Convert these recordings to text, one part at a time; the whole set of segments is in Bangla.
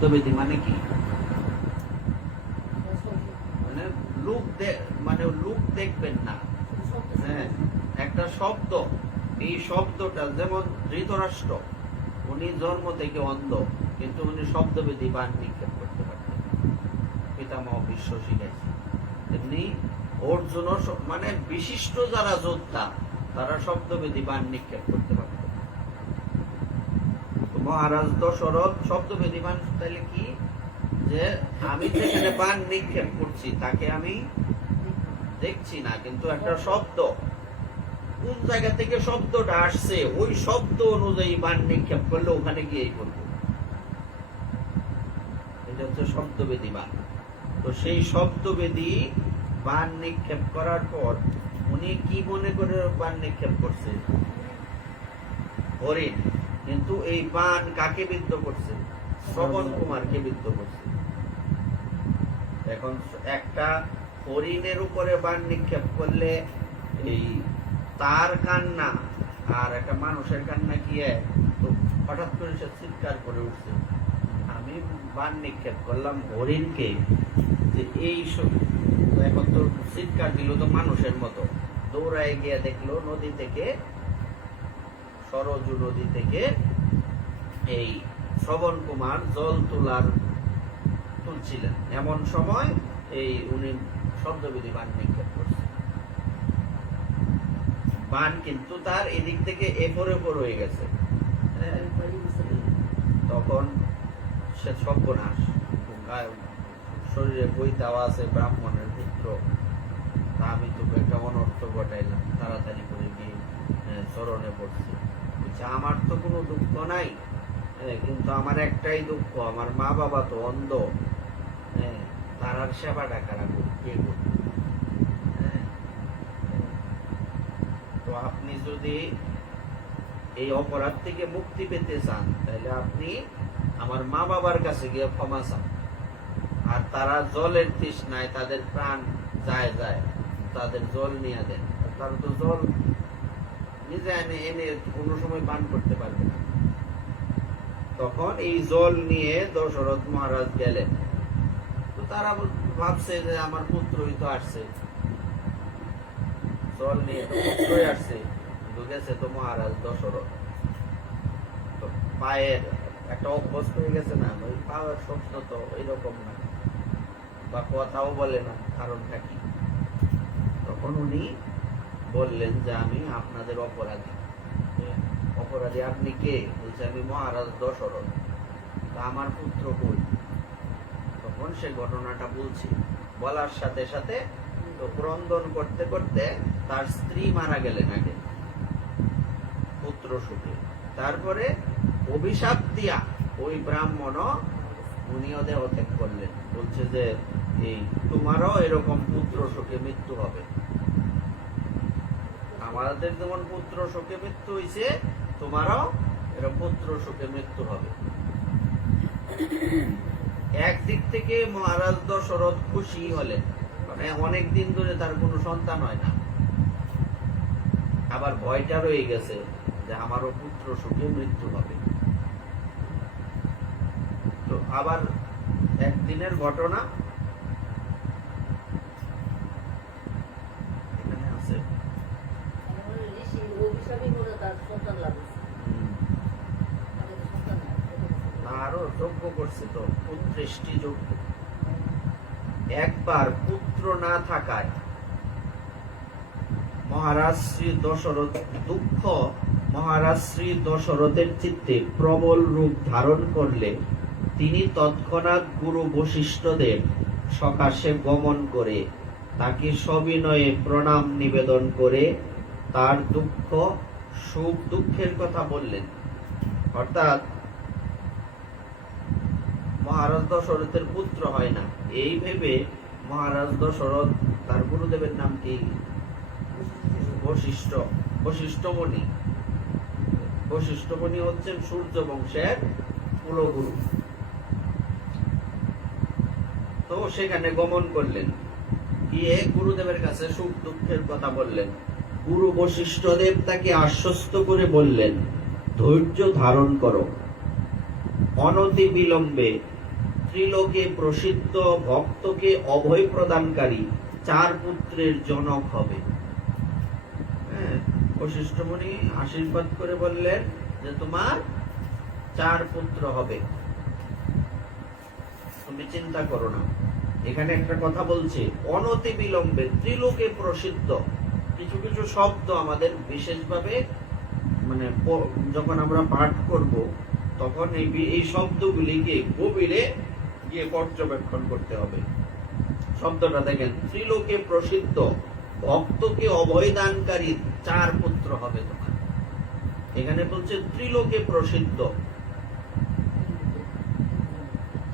শব্দবেদী মানে কি? মানে লোক দেখবেন না। হ্যাঁ, একটা শব্দ, এই শব্দটা যেমন ধৃতরাষ্ট্র, উনি জন্ম থেকে অন্ধ, কিন্তু উনি শব্দবেদী বান নিক্ষেপ করতে পারতেন, পিতামহ বিশ্ব শিখাইছে। এমনি অর্জুন মানে বিশিষ্ট যারা যোদ্ধা, তারা শব্দবেদী বান নিক্ষেপ করতে পারত। মহারাজ দশরথ শব্দবেদী বান, তাহলে কি যে আমি যেখানে বান নিক্ষেপ করছি তাকে আমি দেখছি না, কিন্তু একটা শব্দ, কোন জায়গা থেকে শব্দটা আসছে ওই শব্দ অনুযায়ী বান নিক্ষেপ করলে ওখানে গিয়েই করবো। এটা হচ্ছে শব্দবেদী বান। তো সেই শব্দবেদী বান নিক্ষেপ করার পর উনি কি মনে করে বান নিক্ষেপ করছে? হরিণ। কিন্তু এই বান কাকে বিদ্ধ করছে? শ্রবণ কুমারকে বিদ্ধ করছে। এখন একটা হরিণের উপরে বান নিক্ষেপ করলে এই তার কান্না আর একটা মানুষের কান্না কি এক? তো হঠাৎ করে সে চিৎকার করে উঠছে, আমি বান নিক্ষেপ করলাম হরিণকে, যে এই এখন তো চিৎকার দিল তো মানুষের মতো, দৌড়ায় গিয়ে দেখলো নদী থেকে, সরজু নদী থেকে এই শ্রবণ কুমার জল তুলছিলেন, এমন সময় এই উনি শব্দবেদী বান নিক্ষেপ করছে। বান কিন্তু তার এদিক থেকে এপরে ওপর হয়ে গেছে। তখন সে সর্বনাশ, শরীরে বই দেওয়া আছে ব্রাহ্মণের পুত্র, আমি তো একটা অনর্থ ঘটাইলাম, তাড়াতাড়ি করে গিয়ে চরণে পড়ছি। আমার তো কোনো দুঃখ নাই, কিন্তু আমার একটাই দুঃখ, আমার মা বাবা তো অন্ধ, তারার সেবাটা কারা করি, কে করি? তো আপনি যদি এই অপরাধ থেকে মুক্তি পেতে চান, তাহলে আপনি আমার মা বাবার কাছে গিয়ে ক্ষমা চান। আর তারা জলের তৃষ্ণায় তাদের প্রাণ যায়, তাদের জল নিয়ে দেন। তারা তো জল নিজে এনে কোনো সময় পান করতে পারবে না। তখন এই জল নিয়ে দশরথ মহারাজ গেলেন। তো তারা ভাবছে যে আমার পুত্রই তো আসছে, জল নিয়ে তো পুত্রই আসছে, কিন্তু গেছে তো মহারাজ দশরথ। তো পায়ের একটা অভ্যস্ত হয়ে গেছে না, ওই পাওয়ার স্বপ্ন তো এরকম না, বা কথাও বলে না, কারণটা কি? তখন উনি বললেন যে আমি আপনাদের অপরাধী। অপরাধী আপনি কে? বলছে আমি মহারাজ দশরথ। তা আমার পুত্র কই? তখন সে ঘটনাটা বলছি, বলার সাথে সাথে তো ক্রন্দন করতে করতে তার স্ত্রী মারা গেলেন আগে পুত্র শোকে। তারপরে অভিশাপ দিয়া ওই ব্রাহ্মণ উনিও দেহ ত্যাগ করলেন, বলছে যে এই তোমারও এরকম পুত্র শোকে মৃত্যু হবে। আমাদের যেমন পুত্র শোকে মৃত্যু হয়েছে, তোমারও এরকম পুত্র শোকে মৃত্যু হবে। একদিক থেকে মহারাজ দশরথ খুশি হলেন, মানে অনেকদিন ধরে তার কোনো সন্তান হয় না, আবার ভয়টা রয়ে গেছে যে আমারও পুত্র শোকে মৃত্যু হবে। তো আবার একদিনের ঘটনা এখানে আছে, আরো যজ্ঞ করছে তো পুত্রেষ্টি যজ্ঞ। একবার পুত্র না থাকায় মহারাজ শ্রী দশরথের চিত্তে প্রবল রূপ ধারণ করলে তিনি তৎক্ষণাৎ গুরু বশিষ্ঠদের সকাশে গমন করে তাকে সবিনয়ে প্রণাম নিবেদন করে তার সুখ দুঃখের কথা বললেন। অর্থাৎ মহারাজ দশরথের পুত্র হয় না, এই ভেবে মহারাজ দশরথ, তার গুরুদেবের নাম কি? বশিষ্ঠমণি। বশিষ্ঠমণি হচ্ছেন সূর্য বংশের কুলগুরু। তো সেখানে গমন করলেন, গিয়ে গুরুদেবের কাছে সুখ দুঃখের কথা বললেন। গুরু বশিষ্ঠদেব তাকে আশ্বস্ত করে বললেন, ধৈর্য ধারণ করো, অনতি বিলম্বে ত্রিলোকে প্রসিদ্ধ ভক্তকে অভয় প্রদানকারী 4 পুত্রের জনক হবে। বশিষ্ঠ মুনি আশীর্বাদ করে বললেন যে তোমার 4 পুত্র হবে, তুমি চিন্তা করো না। এখানে একটা কথা বলছে, অনতি বিলম্বে ত্রিলোকে প্রসিদ্ধ। কিছু কিছু শব্দ আমাদের বিশেষভাবে মানে যখন আমরা পাঠ করব তখন এই শব্দগুলিকে গভীরে গিয়ে পর্যবেক্ষণ করতে হবে। শব্দটা দেখেন, ত্রিলোকে প্রসিদ্ধ ভক্তকে অভয়দানকারী 4 পুত্র হবে তোমার। এখানে বলছে ত্রিলোকে প্রসিদ্ধ,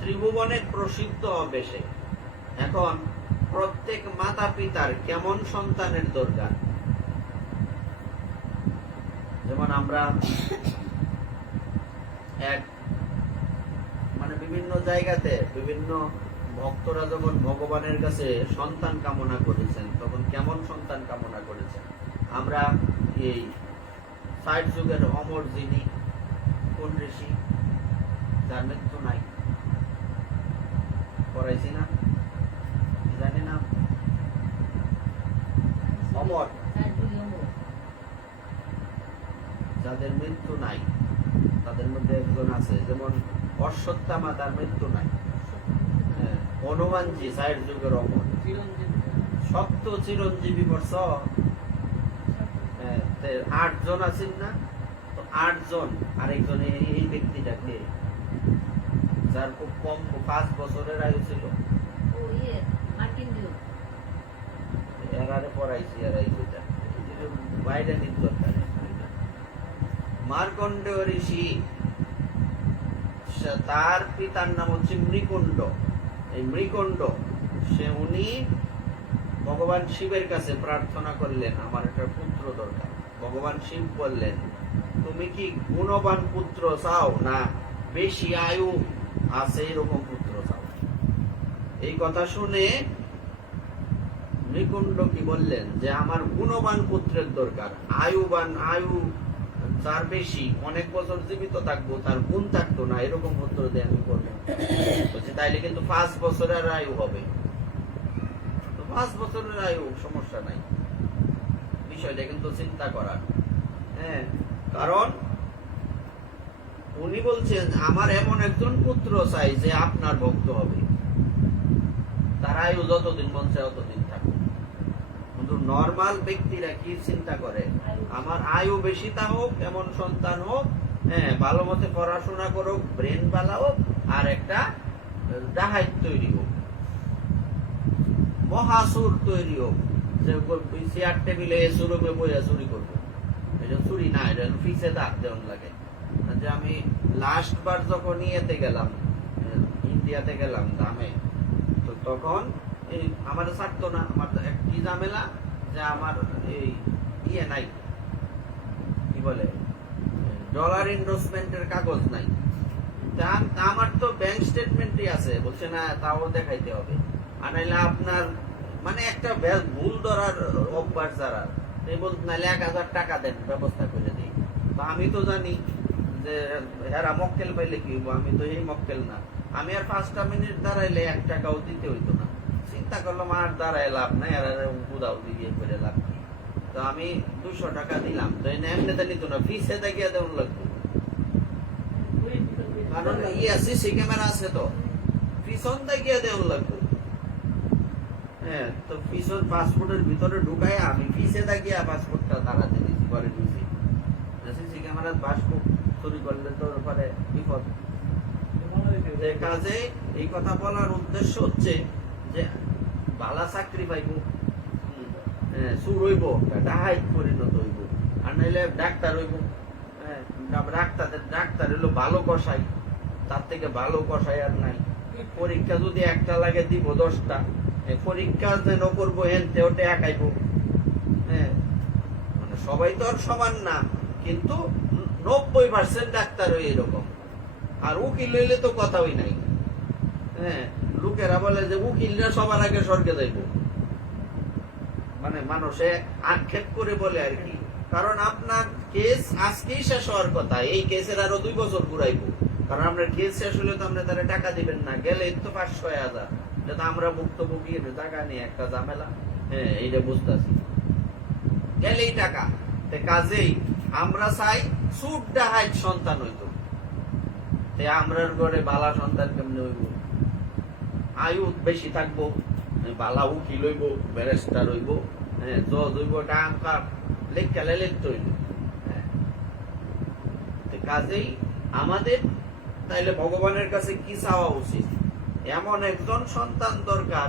ত্রিভুবনে প্রসিদ্ধ হবে সে। এখন প্রত্যেক মাতা পিতার কেমন সন্তানের দরকার? যেমন আমরা মানে বিভিন্ন জায়গাতে বিভিন্ন ভক্তরা যখন ভগবানের কাছে সন্তান কামনা করেছেন তখন কেমন সন্তান কামনা করেছেন? আমরা এই 60 যুগের অমর যিনি, কোন ঋষি যার মৃত্যু নাই, পড়াইছি না, জানি না, অমর যাদের মৃত্যু নাই তাদের মধ্যে একজন আছে, যেমন অশ্বত্থামা, তার মৃত্যু নাই। হনুমানজি 60 যুগের অমর, সপ্ত চিরঞ্জীবী বর্ষ। 8 জন আছেন না, তো 8 জন। আরেকজন এই ব্যক্তিটাকে যার খুব কম 5 বছরের আয়ু ছিল, এরারে পড়াইছি, এরাই বাইরে নিত মার্কণ্ডেয় ঋষি, তার পিতার নাম হচ্ছে মৃকণ্ড। এই মৃকণ্ড উনি ভগবান শিবের কাছে প্রার্থনা করলেন আমার একটা পুত্র দরকার। ভগবান শিব বললেন, তুমি কি গুণবান পুত্র চাও না বেশি আয়ু আছে এরকম পুত্র চাও? এই কথা শুনে মৃকণ্ড কি বললেন যে আমার গুণবান পুত্রের দরকার, আয়ু যার বেশি, অনেক বছর জীবিত থাকবো, তার গুণ থাকতো না, এরকম পুত্র দিয়ে আমি করবো। বলছে তাইলে কিন্তু 5 বছরের আয়ু হবে। তো 5 বছরের আয়ু সমস্যা নাই, বিষয়টা কিন্তু চিন্তা করার। কারণ উনি বলছেন আমার এমন একজন পুত্র চাই যে আপনার ভক্ত হবে, তার আয়ু যতদিন মন চায় ততদিন থাকুক। কিন্তু নরমাল ব্যক্তিরা কি চিন্তা করে, আমার আয়ু বেশি তা হোক, এমন সন্তান হোক, ভালো মতে পড়াশোনা করুক, ব্রেন বালা হোক, আর একটা ডাহাইত তৈরি হোক, মহাসুর তৈরি হোক, যে চেয়ার টেবিলে সুরমে বইয়া চুরি করবো। এটা চুরি না, এটা ফিসে দাঁত দেওয়ান লাগে। যে আমি লাস্ট বার যখন ইয়েতে গেলাম, ইন্ডিয়াতে গেলাম দামে, তো তখন এই আমার ছাড়তো না। আমার কি ঝামেলা যে আমার এই ইয়ে নাই, কি বলে, ডলার ইনভেস্টমেন্টের কাগজ নাই। আমার তো ব্যাংক স্টেটমেন্টই আছে। বলছে না, তাও দেখাইতে হবে, আর নাইলে আপনার মানে একটা ভুল ধরার অভ্যাস যারা, নাইলে 1000 টাকা দেন, ব্যবস্থা করে দিই। তো আমি তো জানি যে হেরা মক্কেল পাইলে কি হইব, আমি তো এই মক্কেল না। আমি আর 5টা মিনিট দাঁড়াইলে 1 টাকাও দিতে হইতো না। চিন্তা করলাম আর দাঁড়ায় লাভ নাই, আর উদাও দিয়ে করে লাভ কি। তো আমি 200 টাকা দিলাম, তো এমনিতে নিত না, ফিসে দেখিয়ে দেওয়ান লাগবে। কারণ সিসি ক্যামেরা আছে, তো পিছন দেখিয়ে দেওয়ান লাগবে। তো পিছন পাসপোর্টের ভিতরে ঢুকাই আমি ফিসে দেখিয়ে পাসপোর্টটা দাঁড়াতে দিচ্ছি, ঘরে দিয়েছি। সিসি ক্যামেরার পাসপোর্ট চুরি করলে তো পরে বিপদ। কাজে এই কথা বলার উদ্দেশ্য হচ্ছে যে বালা চাকরি পাইব, চুর হইব, ডাহাই পরিণত হইব, আর নাইলে ডাক্তার হইব। ডাক্তার হইলো ভালো কষাই, তার থেকে ভালো কষাই আর নাই। পরীক্ষা যদি একটা লাগে দিব 10টা, পরীক্ষা যেন করবো হেনতে ওটা একাইব। মানে সবাই তো আর সমান না, কিন্তু 90% ডাক্তার হই এরকম। আর উকিল হইলে তো কথাই নাই। লোকেরা বলে যে উকিলরা সবার আগে স্বর্গে যাইব, মানে মানুষে আক্ষেপ করে বলে আর কি। কারণ আপনার কেস আজকেই শেষ হওয়ার কথা, এই কেসের আরো 2 বছর ঘুরাইব। কারণ আমরা কেস শেষ হলে তো আমরা তারা টাকা দিবেন না, গেলে তো 500-1000, এটা তো আমরা ভুক্তভোগী টাকা নিয়ে একটা ঝামেলা। হ্যাঁ, এইটা বুঝতেছি, গেলেই টাকা। কাজেই আমরা চাই সুট ডাহাইট সন্তান হইতো, আমরার ঘরে বালা সন্তান কেমনে হইব, আয়ু বেশি থাকবো, বালা উকিল হইব, ব্যারিস্টার হইব, হ্যাঁ, জজ হইব, টাকা লেখালে লিখতে হইব। কাজেই আমাদের তাইলে ভগবানের কাছে কি চাওয়া উচিত? এমন একজন সন্তান দরকার,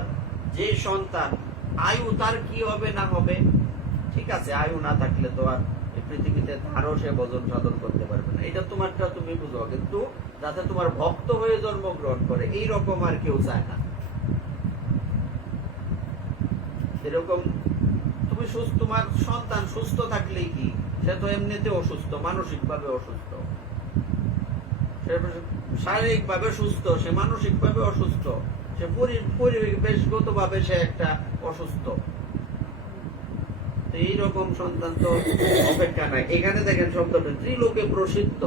যে সন্তান আয়ু তার কি হবে না হবে, ঠিক আছে, আয়ু না থাকলে তো আর পৃথিবীতে তারও সে ভজন সাধন করতে পারবে না, এটা তোমারটা তুমি বুঝো, কিন্তু যাতে তোমার ভক্ত হয়ে জন্মগ্রহণ করে এইরকম আর কেউ চায় না। এরকম তুমি সুস্থ, তোমার সন্তান সুস্থ থাকলেই কি, সে তো এমনিতে অসুস্থ, মানসিক ভাবে অসুস্থ, সে শারীরিক ভাবে সুস্থ, সে মানসিক ভাবে অসুস্থ, সে পরিবেশগত ভাবে সে একটা অসুস্থ। এইরকম সন্তান তো অপেক্ষা নাই। এখানে দেখেন শব্দটা ত্রিলোকে প্রসিদ্ধ,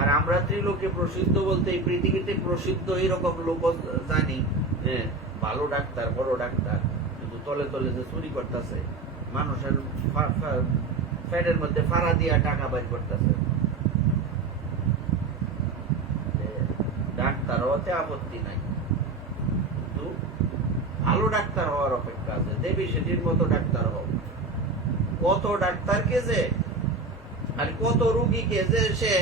আর আমরা ত্রিলোকে প্রসিদ্ধ বলতে এই পৃথিবীতে প্রসিদ্ধ এইরকম লোক জানি, হ্যাঁ, ভালো ডাক্তার, বড় ডাক্তার, কিন্তু তলে তলে যে চুরি করতেছে, মানুষের ফ্যাটের মধ্যে ফাড়া দিয়া টাকা বাইর করতেছে। ডাক্তার হতে আপত্তি নাই, কিন্তু ভালো ডাক্তার হওয়ার অপেক্ষা আছে। দেবী সেটির মতো ডাক্তার হোক। কত ডাক্তারকে যে আর কত রুগীকে যে সে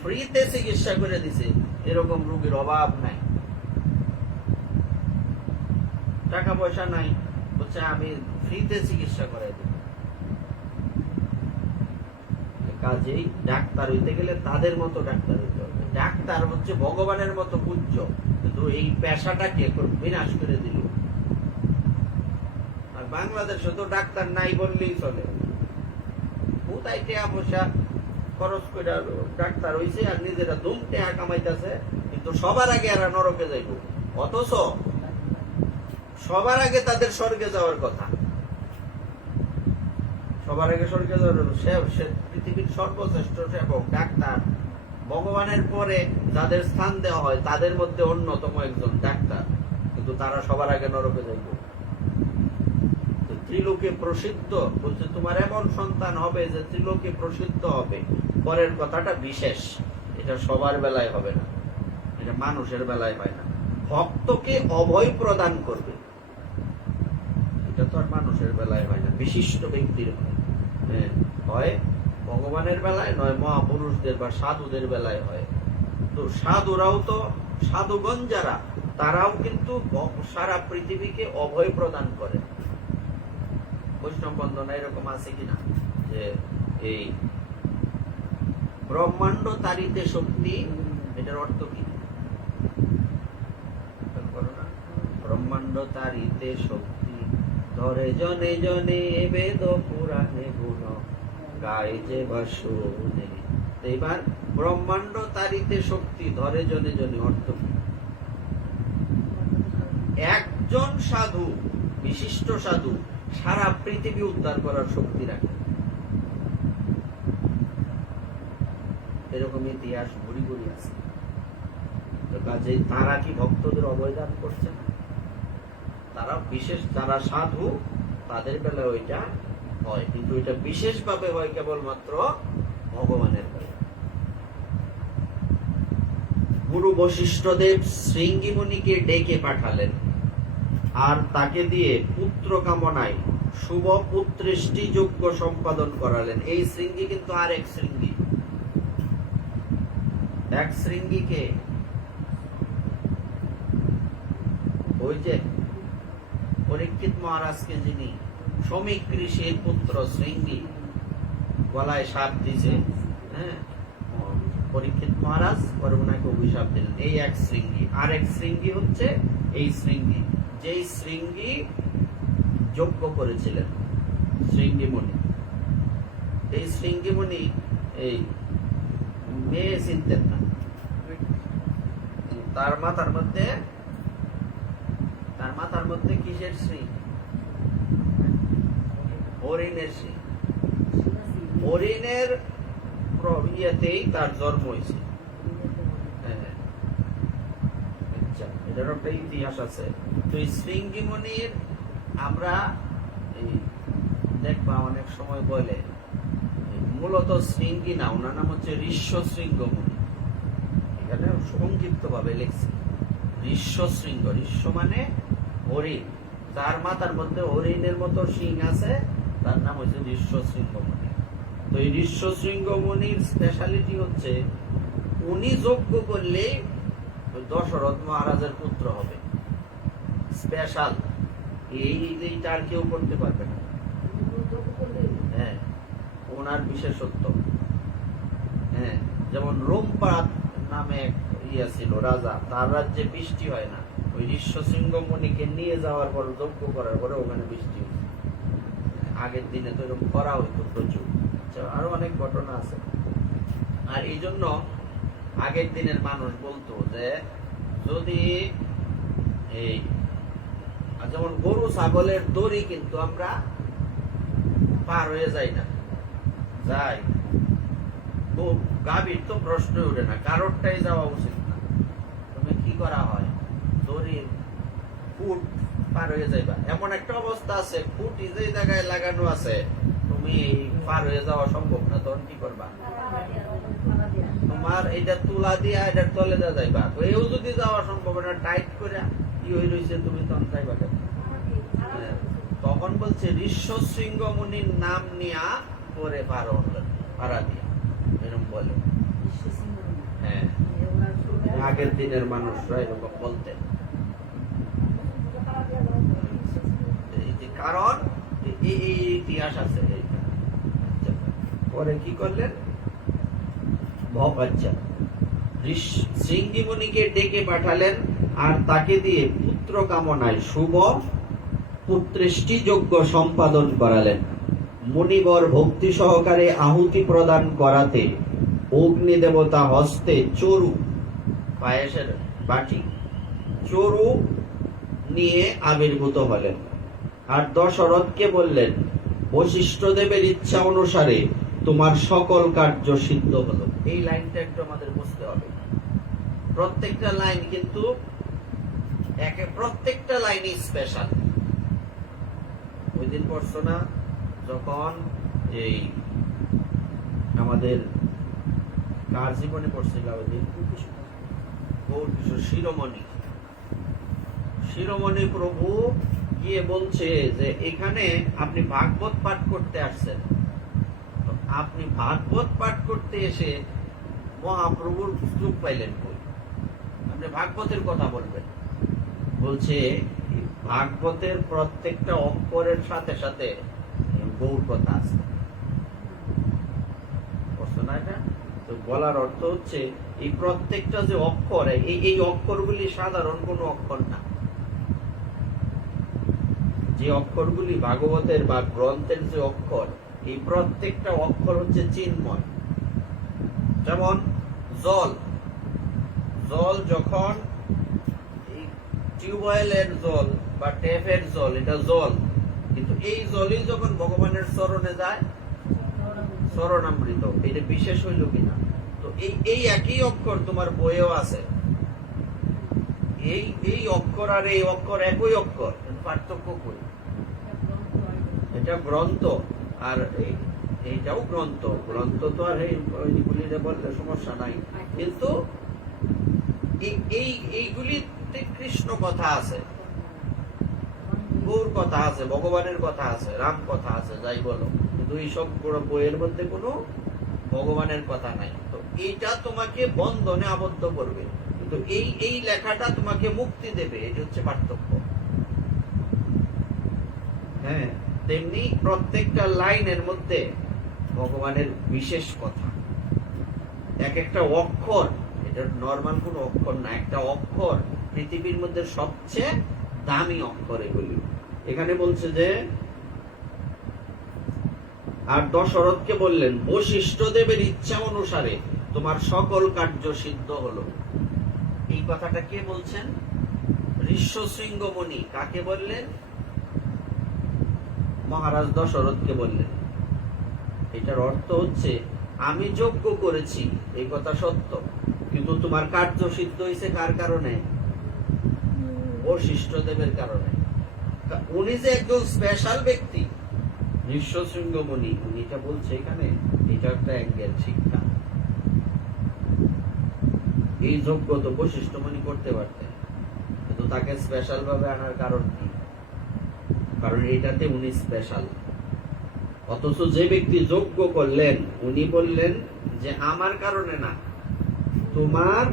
ফ্রিতে চিকিৎসা করে দিছে, এরকম রুগীর অভাব নাই। টাকা পয়সা নাই, বলছে আমি ফ্রিতে চিকিৎসা করাই দেব। কাজেই ডাক্তার হইতে গেলে তাদের মতো ডাক্তার হইতে হবে। ডাক্তার হচ্ছে ভগবানের মতো পূজ্য, কিন্তু এই পেশাটাকে বিনাশ করে দিল। আর বাংলাদেশে তো ডাক্তার নাই বললেই চলে, কোথায় টাকা পয়সা খরচ করে ডাক্তার হইছে, আর নিজেরা দুম টাকা কামাইতেছে, কিন্তু সবার আগে এরা নরকে যাইব, অথচ সবার আগে তাদের স্বর্গে যাওয়ার কথা। সবার আগে স্বর্গে যাওয়ার সে পৃথিবীর সর্বশ্রেষ্ঠ সেবক ডাক্তার। ভগবানের পরে যাদের স্থান দেওয়া হয় তাদের মধ্যে অন্যতম একজন ডাক্তার, কিন্তু তারা সবার আগে নরকে যাইব। ত্রিলোকে প্রসিদ্ধ বলছে, তোমার এমন সন্তান হবে যে ত্রিলোকে প্রসিদ্ধ হবে। পরের কথাটা বিশেষ, এটা সবার বেলায় হবে না, এটা মানুষের বেলায় হয় না। ভক্তকে অভয় প্রদান করবে, এটা তো আর মানুষের বেলায় হয় না, বিশিষ্ট ব্যক্তির হয়, ভগবানের বেলায় নয়, মহাপুরুষদের বা সাধুদের বেলায় হয়। তো সাধুরাও তো, সাধুগণ যারা, তারাও কিন্তু সারা পৃথিবীকে অভয় প্রদান করে। বৈষ্ণব বন্দনা এরকম আছে কিনা যে এই ব্রহ্মাণ্ড তারিতে শক্তি, এটার অর্থ কি? ব্রহ্মাণ্ড তারিতে শক্তি, ধরে জনে জনে বেদ পুরাণে গুণ, গায়ে যে বাসুনে। এবার ব্রহ্মাণ্ড তারিতে শক্তি, ধরে জনে জনে অর্থ কি? একজন সাধু, বিশিষ্ট সাধু সারা পৃথিবী উদ্ধার করার শক্তি রাখে। এরকম ইতিহাস ভরি ভরি আছে। কাজে তারা কি ভক্তদের অবদান করছে না? তারা বিশেষ, যারা সাধু তাদের বেলা ওইটা হয়, কিন্তু এটা বিশেষ ভাবে হয় কেবলমাত্র ভগবানের বেলা। গুরু বশিষ্ঠদেব শৃঙ্গী মুনিকে ডেকে পাঠালেন, আর তাকে দিয়ে পুত্র কামনায় শুভ পুত্রেষ্টি যজ্ঞ সম্পাদন করালেন। এই শৃঙ্গী কিন্তু আর এক শৃঙ্গী, এক শৃঙ্গীকে ওই যে পরীক্ষিত মহারাজকে যিনি শ্রমিক ঋষির পুত্র শৃঙ্গী গলায় সাপ দিছে, হ্যাঁ, পরীক্ষিত মহারাজ পরে ওনাকে অভিশাপ দিলেন। এই এক শৃঙ্গী। আর এক শৃঙ্গী হচ্ছে এই শৃঙ্গী, যেই শৃঙ্গী যজ্ঞ করেছিলেন শৃঙ্গী মুনি। এই শৃঙ্গী মুনি এই মেয়ে চিনতেন না, তার মাথার মধ্যে কিসের শ্রী? হরিণের শ্রী। হরিণের ইয়েতেই তার জন্ম হয়েছে। হ্যাঁ, আচ্ছা, এটার একটা ইতিহাস আছে। তো এই শৃঙ্গিমণির আমরা এই দেখবা অনেক সময় বলে মূলত শৃঙ্গি না, ওনার নাম হচ্ছে ঋষ্য শৃঙ্গমণি। এখানে সংক্ষিপ্ত ভাবে লিখছি ঋষ্য শৃঙ্গ। ঋষ্য মানে হরিণ, তার মাথার মধ্যে হরিণের মতো শিং আছে, তার নাম হচ্ছে ঋষ্য শৃঙ্গমণি। তো এই ঋষ্য শৃঙ্গমণির স্পেশালিটি হচ্ছে উনি যজ্ঞ করলে দশরথ মহারাজের পুত্র হবে। স্পেশাল, এইটা আর কেউ করতে পারবে না। হ্যাঁ, ওনার বিশেষত্ব। হ্যাঁ, যেমন রোমপাত নামে এক ইয়া ছিল রাজা, তার রাজ্যে বৃষ্টি হয় না, ওই ঋষ্য শৃঙ্গমণিকে নিয়ে যাওয়ার পর যজ্ঞ করার পরে ওখানে বৃষ্টি হয়েছে। আগের দিনে তো এরকম করা হইতো প্রচুর। আরো অনেক ঘটনা আছে। আর এই জন্য আগের দিনের মানুষ বলতো যে যদি এই যেমন গরু ছাগলের দড়ি কিন্তু আমরা পার হয়ে যাই না, যাই গাভীর তো প্রশ্ন উঠে না, কারোরটাই যাওয়া উচিত না। তুমি কি করা হয়, দড়ির ফুট পার হয়ে যাইবা, এমন একটা অবস্থা আছে খুঁটি যে জায়গায় লাগানো আছে তুমি পার হয়ে যাওয়া সম্ভব না, তখন কি করবা? তোমার এটা তুলা দিয়া এটার তলে দেওয়া যাইবা। তো এও যদি যাওয়া সম্ভব না, টাইট করে কি হয়ে রয়েছে, তুমি তখন যাইবা কেন? তখন বলছে ঋষ্য শৃঙ্গমণির নাম নিয়া পরে পারা দিয়া, এরকম বলে। হ্যাঁ, আগের দিনের মানুষরা এরকম বলতেন। কারণ এই ইতিহাস আছে। পরে কি করলেন, শৃঙ্গিমণিকে ডেকে পাঠালেন আর তাকে দিয়ে পুত্র কামনায় শুভ পুত্রেষ্টি যজ্ঞ সম্পাদন করালেন। মুনিবর ভক্তি সহকারে আহুতি প্রদান করাতে অগ্নি দেবতা হস্তে চরু, পায়েসের বাটি, চরু নিয়ে আবির্ভূত হলেন আর দশরথকে বললেন, বশিষ্ঠ দেবের ইচ্ছা অনুসারে তোমার সকল কার্য সিদ্ধ হলো। এই লাইনটা একটু আমাদের বুঝতে হবে। প্রত্যেকটা লাইন কিন্তু প্রত্যেকটা লাইনই স্পেশাল। ওই দিন পড়ছো না যখন এই আমাদের কার জীবনে পড়ছিল ওই দিন, শিরোমণি প্রভু গিয়ে বলছে যে এখানে আপনি ভাগবত পাঠ করতে আসছেন, আপনি ভাগবত পাঠ করতে এসে মহাপ্রভুর সুযোগ পাইলেন কই, আপনি ভাগবতের কথা বলবেন। বলছে ভাগবতের প্রত্যেকটা অক্ষরের সাথে সাথে গৌর কথা আছে। না এটা তো বলার অর্থ হচ্ছে এই প্রত্যেকটা যে অক্ষর, এই অক্ষরগুলি সাধারণ কোনো অক্ষর না। যে অক্ষরগুলি ভাগবতের বা গ্রন্থের যে অক্ষর, এই প্রত্যেকটা অক্ষর হচ্ছে চিন্ময়। যেমন জল, জল যখন টিউবওয়েলের জল বা ট্যাপের জল, এটা জল, কিন্তু এই জলই যখন ভগবানের চরণে যায় চরণামৃত, এটা বিশেষ হইল কিনা। তো এই একই অক্ষর তোমার বইয়েও আছে। এই অক্ষর আর এই অক্ষর একই অক্ষর, পার্থক্য কই? এটা গ্রন্থ আর এইটাও গ্রন্থ। গ্রন্থ তো আর এইগুলি বললে সমস্যা নাই, কিন্তু এইগুলিতে কৃষ্ণ কথা আছে, গৌর কথা আছে, ভগবানের কথা আছে, রাম কথা আছে, যাই বলো, কিন্তু এইসব বইয়ের মধ্যে কোনো ভগবানের কথা নাই। তো এইটা তোমাকে বন্ধনে আবদ্ধ করবে, কিন্তু এই লেখাটা তোমাকে মুক্তি দেবে। এটা হচ্ছে পার্থক্য। হ্যাঁ, তেমনি প্রত্যেকটা লাইনের মধ্যে ভগবানের বিশেষ কথা। এক একটা অক্ষর, এটা নর্মাল কোন অক্ষর না, একটা অক্ষর পৃথিবীর মধ্যে সবচেয়ে দামি অক্ষর এগুলি। এখানে বলছে যে আর দশরথকে বললেন, বশিষ্ঠ দেবের ইচ্ছা অনুসারে তোমার সকল কার্য সিদ্ধ হলো। এই কথাটা কে বলছেন? ঋষ্য শৃঙ্গমণি। কাকে বললেন? মহারাজ দশরথকে বললেন। এটার অর্থ হচ্ছে আমি যোগ্য করেছি, এই কথা সত্য, কিন্তু তোমার কার্য সিদ্ধ হয়েছে কার কারণে? বশিষ্ঠ দেবের কারণে। উনি যে একজন স্পেশাল ব্যক্তি, ঋষ্যশৃঙ্গ মুনি, উনি এটা বলছে এখানে, এটা একটা অ্যাঙ্গেল শিক্ষা। এই যোগ্য তো বশিষ্ঠ মুনি করতে পারতেন, কিন্তু তাকে স্পেশাল ভাবে আনার কারণ কি? কারণ এটাতে উনি স্পেশাল। অথচ যে ব্যক্তি যোগ্য করলেন, উনি বললেন যে আমার কারণে না, তোমার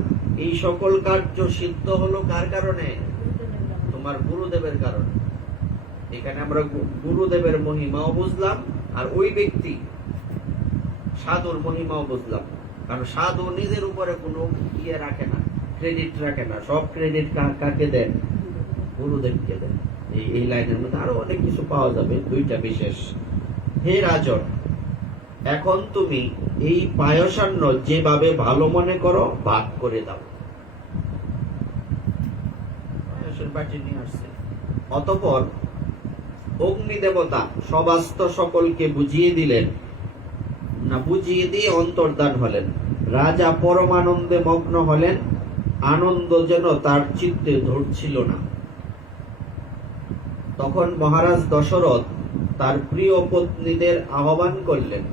এই সকল কার্য সিদ্ধ হলো কার কারণে? তোমার গুরুদেবের কারণে। এখানে আমরা গুরুদেবের মহিমাও বুঝলাম, আর ওই ব্যক্তি সাধুর মহিমাও বুঝলাম। কারণ সাধু নিজের উপরে কোনো ইয়ে রাখে না, ক্রেডিট রাখে না, সব ক্রেডিট কাকে দেন? গুরুদেবকে দেন। এই লাইনের মধ্যে আরো অনেক কিছু পাওয়া যাবে, দুইটা বিশেষ। হে রাজন, এখন তুমি এই পায়সান্ন যেভাবে ভালো মনে করো ভাগ করে দাও। পায়সের বাটি নিয়ে আসছে। অতঃপর অগ্নি দেবতা সবাস্ত সকলকে বুঝিয়ে দিলেন, না বুঝিয়ে দিয়ে অন্তর্ধান হলেন। রাজা পরমানন্দে মগ্ন হলেন, আনন্দ যেন তার চিত্তে ধরছিল না। তখন মহারাজ দশরথ তার প্রিয় পত্নীদের আহ্বান করলেন।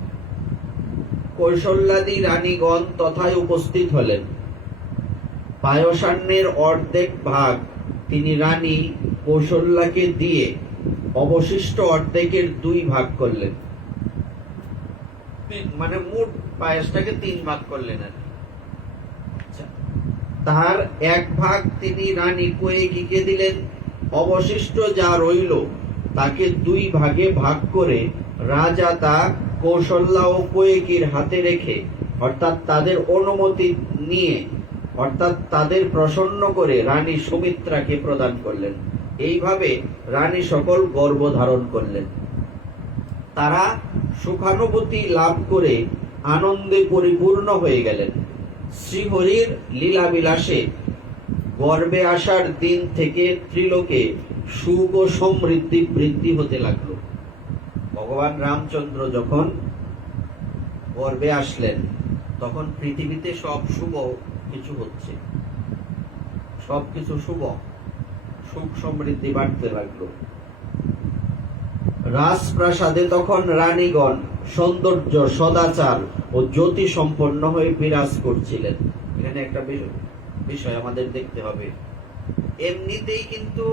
কৌশল্যাদি রানীগণ তথায় উপস্থিত হলেন। পায়সান্নের অর্ধেক ভাগ তিনি রানী কৌশল্যাকে দিয়ে অবশিষ্ট অর্ধেকের 2 ভাগ করলেন। মানে মোট পায়েসটাকে 3 ভাগ করলেন আর কি। তার 1 ভাগ তিনি রানী কয়েকীকে দিলেন। অবশিষ্ট যা রইল তাকে 2 ভাগে ভাগ করে রাজা তা কৌশল্যা ও কয়েকীর হাতে রেখে, অর্থাৎ তাদের অনুমতি নিয়ে, অর্থাৎ তাদের প্রসন্ন করে রানী সুমিত্রাকে প্রদান করলেন। এইভাবে রানী সকল গর্ভ ধারণ করলেন। তারা সুখানুভূতি লাভ করে আনন্দে পরিপূর্ণ হয়ে গেলেন। শ্রীহরির লীলাবিলাসে গর্ভে আসার দিন থেকে ত্রিলোকে সুখ ও সমৃদ্ধি বৃদ্ধি হতে লাগলো। ভগবান রামচন্দ্র যখন গর্ভে আসলেন, তখন পৃথিবীতে সব শুভ কিছু হচ্ছে, সবকিছু শুভ, সুখ সমৃদ্ধি বাড়তে লাগলো। রাজপ্রাসাদে তখন রানীগণ সৌন্দর্য, সদাচার ও জ্যোতি সম্পন্ন হয়ে বিরাজ করছিলেন। এখানে একটা বিষয় আমাদের দেখতে হবে, এমনিতেই কিন্তু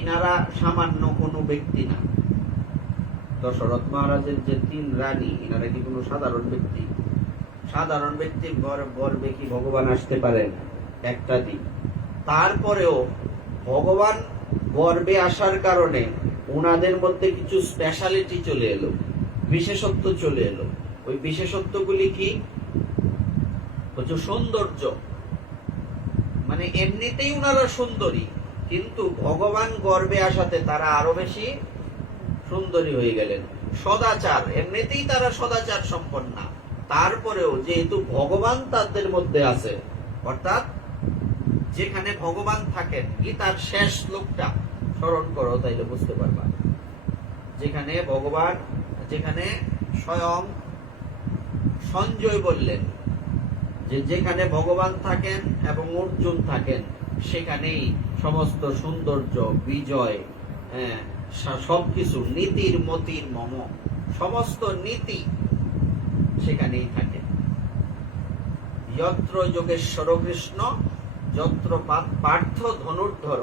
ইনারা সামান্য কোনো ব্যক্তি না। দশরথ মহারাজের যে 3 রানী, ইনারা কি কোনো সাধারণ ব্যক্তি? সাধারণ ব্যক্তির গর্ভে কি ভগবান আসতে পারেন? একটা দিন। তারপরেও ভগবান গর্ভে আসার কারণে ওনাদের মধ্যে কিছু স্পেশালিটি চলে এলো, বিশেষত্ব চলে এলো। ওই বিশেষত্বগুলি কি? হচ্ছে সৌন্দর্য। মানে এমনিতেই ওনারা সুন্দরী, কিন্তু ভগবান গর্ভে আসাতে তারা আরো বেশি সুন্দরী হয়ে গেলেন। সদাচার, এমনিতেই তারা সদাচার সম্পন্না, তারপরেও যেহেতু ভগবান তাদের মধ্যে আছে, অর্থাৎ যেখানে ভগবান থাকেন, গীতার শেষ শ্লোকটা স্মরণ করো, তাইলে বুঝতে পারবা। যেখানে ভগবান, যেখানে স্বয়ং সঞ্জয় বললেন যে যেখানে ভগবান থাকেন এবং অর্জুন থাকেন, সেখানেই সমস্ত সৌন্দর্য, বিজয়, সবকিছু, নীতির মতির মম, সমস্ত নীতি সেখানেই থাকে। যত্র যোগেশ্বর কৃষ্ণ যত্র পার্থ ধনুর্ধর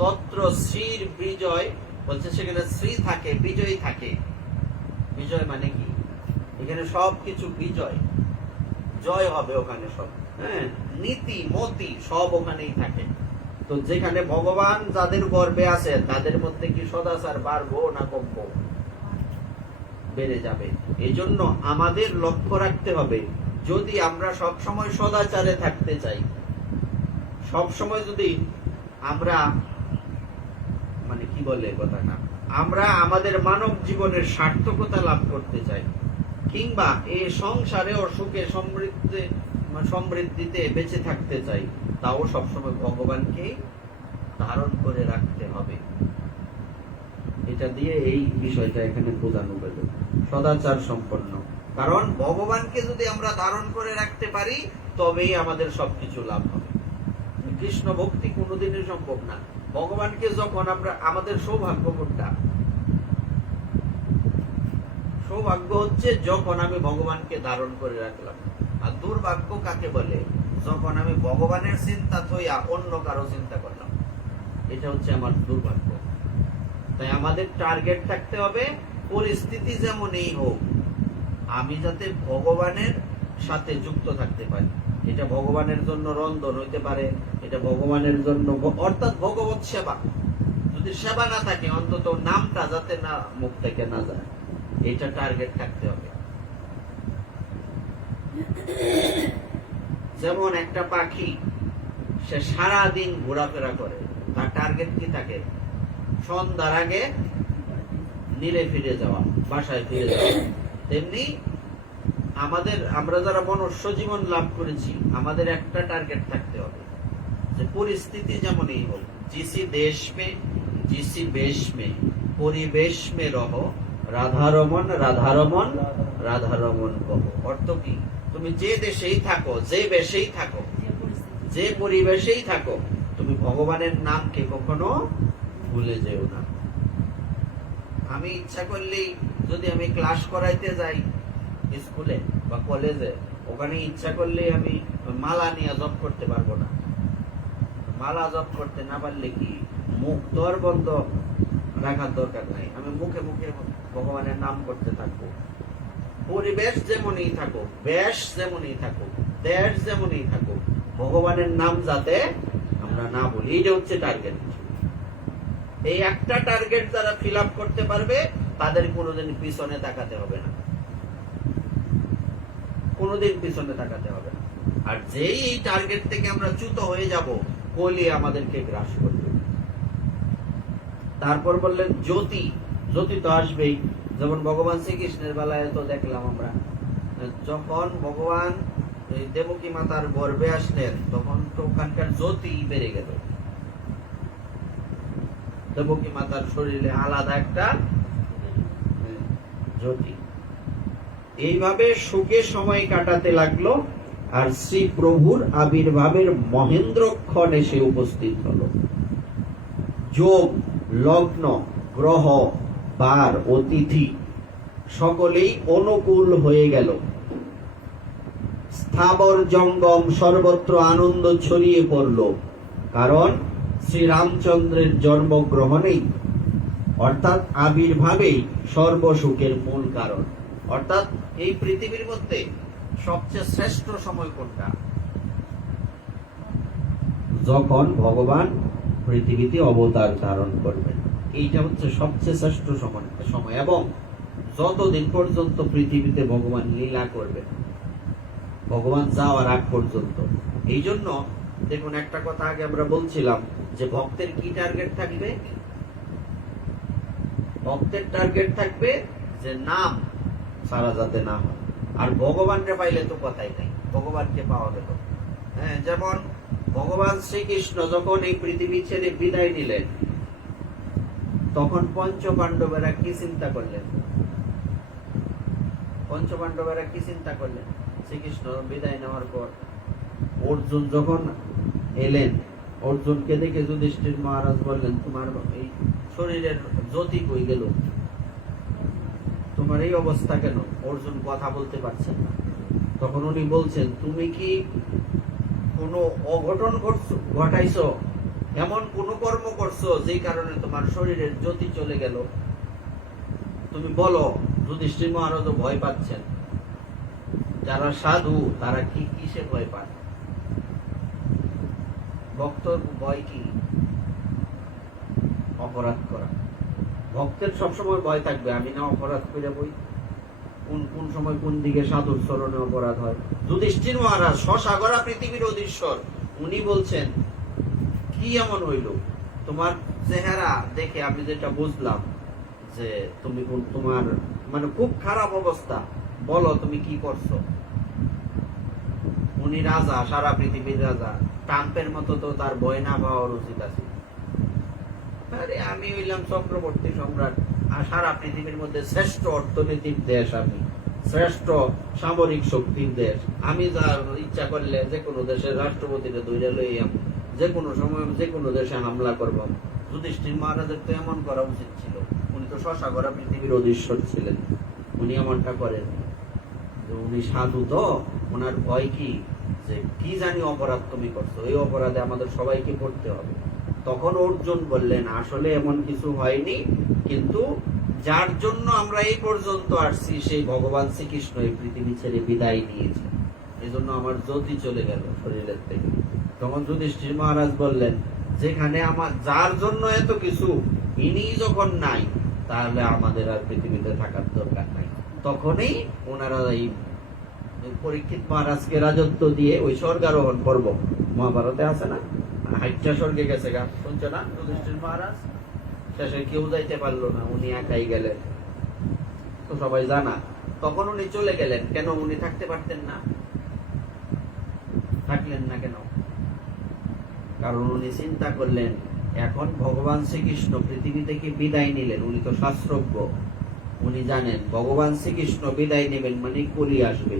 তত্র শ্রীর বিজয়, বলছে সেখানে শ্রী থাকে, বিজয় থাকে। বিজয় মানে কি? এখানে সবকিছু বিজয়, জয় হবে ওখানে সব। নীতি মতি সব ওখানেই থাকে। তো যেখানে ভগবান যাদের গর্ভে আছে, তাদের মধ্যে কি সদাচার বাড়বো না কমবো? বেড়ে যাবে। এই জন্য আমাদের লক্ষ্য রাখতে হবে, যদি আমরা সবসময় সদাচারে থাকতে চাই, সবসময় যদি আমরা, মানে কি বলে কথাটা, আমরা আমাদের মানব জীবনের সার্থকতা লাভ করতে চাই, কিংবা এই সংসারে ও সুখে সমৃদ্ধিতে বেঁচে থাকতে চাই, তাও সবসময় ভগবানকে ধারণ করে রাখতে হবে। এটা দিয়ে এই বিষয়টা এখানে বোঝানো গেল, সদাচার সম্পন্ন। কারণ ভগবানকে যদি আমরা ধারণ করে রাখতে পারি তবেই আমাদের সবকিছু লাভ হবে। কৃষ্ণ ভক্তি কোনোদিনই সম্ভব না। ভগবানকে যখন আমরা, আমাদের সৌভাগ্য কোনটা? সৌভাগ্য হচ্ছে যখন আমি ভগবানকে ধারণ করে রাখলাম। আর দুর্ভাগ্য কাকে বলে? যখন আমি ভগবানের চিন্তা থইয়া অন্য কারো চিন্তা করলাম, এটা হচ্ছে আমার দুর্ভাগ্য। তাই আমাদের টার্গেট থাকতে হবে, পরিস্থিতি যেমনই হোক আমি যাতে ভগবানের সাথে যুক্ত থাকতে পারি। এটা ভগবানের জন্য রন্ধন হইতে পারে, এটা ভগবানের জন্য, অর্থাৎ ভগবত সেবা। যদি সেবা না থাকে অন্তত নামটা যাতে না মুখ থেকে না যায়, এটা টার্গেট থাকতে হবে। যেমন একটা পাখি, সে সারা দিন ঘোরাফেরা করে, তার টার্গেট কি থাকে? সন্ধ্যার আগে নীড়ে ফিরে যাওয়া, বাসায় ফিরে যাওয়া। তেমনি আমরা যারা মনুষ্য জীবন লাভ করেছি, আমাদের একটা টার্গেট থাকতে হবে যে পরিস্থিতি যেমনই হোক, जिसी देश में जिसी बेश में পরিবেশ মে রহ, রাধারমন রাধারমন রাধারমন কহ। অর্থ কি? তুমি যে দেশেই থাকো, যে বেশেই থাকো, যে পরিবেশেই থাকো, তুমি ভগবানের নামকে কখনো ভুলে যেও না। আমি ইচ্ছা করলেই যদি আমি ক্লাস করাইতে যাই স্কুলে বা কলেজে, ওখানে ইচ্ছা করলেই আমি মালা নিয়ে জপ করতে পারবো না। মালা জপ করতে না পারলে কি মুখ তোর বন্ধ রাখার দরকার নাই, আমি মুখে মুখে ভগবানের নাম করতে থাকবো। পরিবেশ যেমনই থাকুক, বেশ যেমনই থাকুক, দেশ যেমনই থাকুক, ভগবানের নাম যাতে আমরা না বলি, এইটা হচ্ছে টার্গেট। এই একটা টার্গেট যারা ফিল আপ করতে পারবে তাদের কোনোদিন পিছনে তাকাতে হবে না, কোনোদিন পিছনে তাকাতে হবে না। আর যেই এই টার্গেট থেকে আমরা চ্যুত হয়ে যাব, কলি আমাদেরকে গ্রাস করবে। তারপর বললেন জ্যোতি, জ্যোতি তো আসবেই। যেমন ভগবান শ্রীকৃষ্ণের বেলায় তো দেখলাম আমরা, যখন ভগবান দেবকী মাতার গর্ভে আসলেন তখন তো ওখানকার জ্যোতি বেড়ে গেল। দেবকী মাতার শরীরে আলাদা একটা জ্যোতি। এইভাবে সুখে সময় কাটাতে লাগলো। আর শ্রী প্রভুর আবির্ভাবের মহেন্দ্রক্ষণ এসে উপস্থিত হলো। যোগ, লগ্ন, গ্রহ, বার ও তিথি সকলেই অনুকূল হয়ে গেল। স্থাবর জঙ্গম সর্বত্র আনন্দ ছড়িয়ে পড়ল, কারণ শ্রীরামচন্দ্রের জন্মগ্রহণেই অর্থাৎ আবির্ভাবেই সর্বসুখের মূল কারণ। অর্থাৎ এই পৃথিবীর মধ্যে সবচেয়ে শ্রেষ্ঠ সময় কোনটা? যখন ভগবান পৃথিবীতে অবতার ধারণ করবেন, এইটা হচ্ছে সবচেয়ে শ্রেষ্ঠ সময়। এবং যতদিন পর্যন্ত পৃথিবীতে ভগবান লীলা করবেন, ভগবান যাওয়ার আগ পর্যন্ত। এই জন্য দেখুন, একটা কথা আগে আমরা বলছিলাম যে ভক্তের কি টার্গেট থাকবে? ভক্তের টার্গেট থাকবে যে নাম সারা যাতে না হয়। আর ভগবানকে পাইলে তো কথাই নাই, ভগবানকে পাওয়া গেল। হ্যাঁ, যেমন ভগবান শ্রীকৃষ্ণ যখন এই পৃথিবী ছেড়ে বিদায় নিলেন, তখন পঞ্চপাণ্ডবেরা কি চিন্তা করলেন? পঞ্চপাণ্ডবেরা কি চিন্তা করলেন? শ্রীকৃষ্ণ বিদায় নেওয়ার পর অর্জুন যখন এলেন, অর্জুনকে দেখে যুধিষ্ঠির মহারাজ বললেন, তোমার এই শরীরের জ্যোতি কই গেল? তোমার এই অবস্থা কেন? অর্জুন কথা বলতে পারছেন না। তখন উনি বলছেন, তুমি কি কোনো অঘটন ঘটাইছো? এমন কোন কর্ম করছো যেই কারণে তোমার শরীরের জ্যোতি চলে গেল? তুমি বলো। যুধিষ্ঠির মহারাজ ভয় পাচ্ছেন। যারা সাধু তারা কি কিসে ভয় পান? ভক্তর ভয় কি? অপরাধ করা। ভক্তের সবসময় ভয় থাকবে, আমি না অপরাধ করে বই, কোন সময় কোন দিকে সাধুর চরণে অপরাধ হয়। যুধিষ্ঠির মহারাজ সসাগরা পৃথিবীর অধীশ্বর, উনি বলছেন, কি এমন হইল? তোমার চেহারা দেখে আমি যেটা বুঝলাম যে তুমি তোমার মানে খুব খারাপ অবস্থা, বলো তুমি কি করছো? উনি রাজা, সারা পৃথিবীর রাজা, ট্রাম্পের মতো তো তার ভয় না পাওয়ার উচিত আছে। আরে আমি হইলাম চক্রবর্তী সম্রাট, আর সারা পৃথিবীর মধ্যে শ্রেষ্ঠ অর্থনৈতিক দেশ আমি, শ্রেষ্ঠ সামরিক শক্তির দেশ। আমি যা ইচ্ছা করলে যে কোনো দেশের রাষ্ট্রপতিকে ধরে লইয়াম, যে কোনো সময় যে কোনো দেশে হামলা করবাম। যুধিষ্ঠির মহারাজের তো এমন করা উচিত ছিল। উনি তো শশা করা পৃথিবীর অধীশ্বর ছিলেন, উনি এমনটা করেন। উনি সাধু তো, ওনার ভয় কি যে কি জানি অপরাধ তুমি করছো, এই অপরাধে আমাদের সবাইকে পড়তে হবে। তখন অর্জুন বললেন, আসলে এমন কিছু হয়নি, কিন্তু যার জন্য আমরা এই পর্যন্ত আসছি সেই ভগবান শ্রীকৃষ্ণ এই পৃথিবী ছেড়ে বিদায় নিয়েছে, এই জন্য আমার জ্যোতি চলে গেল শরীরের থেকে। তখন যুধিষ্ঠির মহারাজ বললেন, যেখানে আমার যার জন্য এত কিছু ইনি যখন নাই, তাহলে আমাদের আর পৃথিবীতে থাকার দরকার নাই। তখনই ওনারা এই পরীক্ষিত মহারাজকে রাজত্ব দিয়ে ওই স্বর্গারোহণ পর্ব মহাভারতে আছে না, হাইটা স্বর্গে গেছে গা, শুনছে না যুধিষ্ঠির মহারাজ? শেষে কেউ যাইতে পারলো না, উনি একাই গেলেন, তো সবাই জানা। তখন উনি চলে গেলেন, কেন উনি থাকতে পারতেন না? থাকলেন না কেন? কারণ উনি চিন্তা করলেন, এখন ভগবান শ্রীকৃষ্ণ পৃথিবী থেকে বিদায় নিলেন, উনি তো শাস্ত্রজ্ঞ, উনি জানেন ভগবান শ্রীকৃষ্ণ বিদায় নেবেন মানে কলি আসবে।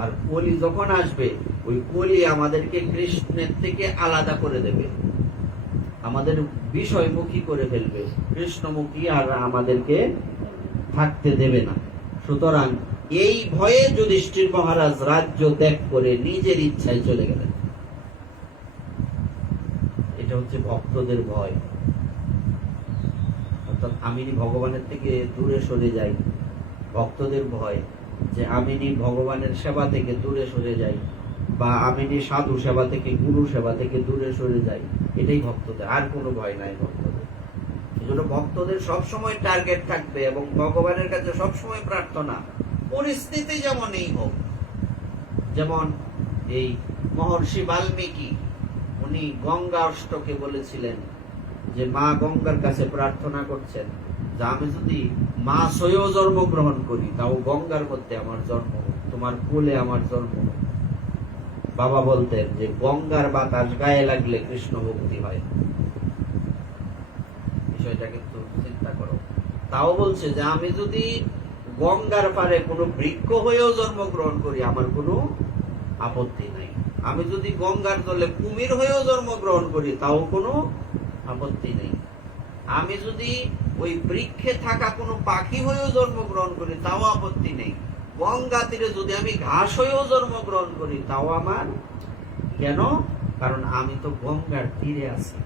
আর কলি যখন আসবে, ওই কলি আমাদেরকে কৃষ্ণের থেকে আলাদা করে দেবে, আমাদের বিষয়মুখী করে ফেলবে, কৃষ্ণমুখী আর আমাদেরকে থাকতে দেবে না। সুতরাং এই ভয়ে যুধিষ্ঠির মহারাজ রাজ্য ত্যাগ করে নিজের ইচ্ছায় চলে গেলেন। এটা হচ্ছে ভক্তদের ভয়। অর্থাৎ আমি ভগবানের থেকে দূরে সরে যাই, ভক্তদের ভয় যে আমি ভগবানের সেবা থেকে দূরে সরে যাই, বা আমি সাধু সেবা থেকে, গুরু সেবা থেকে দূরে সরে যাই, এটাই ভক্তদের, আর কোনো ভয় নাই ভক্তদের। এজন্য ভক্তদের সবসময় টার্গেট থাকবে এবং ভগবানের কাছে সবসময় প্রার্থনা, পরিস্থিতি যেমনই হোক। যেমন এই মহর্ষি বাল্মীকি, উনি গঙ্গা অষ্টকে বলেছিলেন যে মা গঙ্গার কাছে প্রার্থনা করছেন যে আমি যদি মা স্বয়ং জন্মগ্রহণ করি, তাও গঙ্গার মধ্যে আমার জন্ম হোক, তোমার কোলে আমার জন্ম হোক। বাবা বলতেন যে গঙ্গার বাতাস গায়ে লাগলে কৃষ্ণ ভক্তি হয়। বিষয়টা কিন্তু চিন্তা করো। তাও বলছে যে আমি যদি গঙ্গার পারে কোনো বৃক্ষ হয়েও জন্মগ্রহণ করি, আমার কোনো আপত্তি নাই। আমি যদি গঙ্গার জলে কুমির হয়েও জন্মগ্রহণ করি, তাও কোনো আপত্তি নেই। আমি যদি ওই বৃক্ষে থাকা কোনো পাখি হয়েও জন্মগ্রহণ করি, তাও আপত্তি নেই। গঙ্গা তীরে যদি আমি ঘাস হয়েও জন্মগ্রহণ করি, তাও আমার কেন? কারণ আমি তো গঙ্গার তীরে আছি।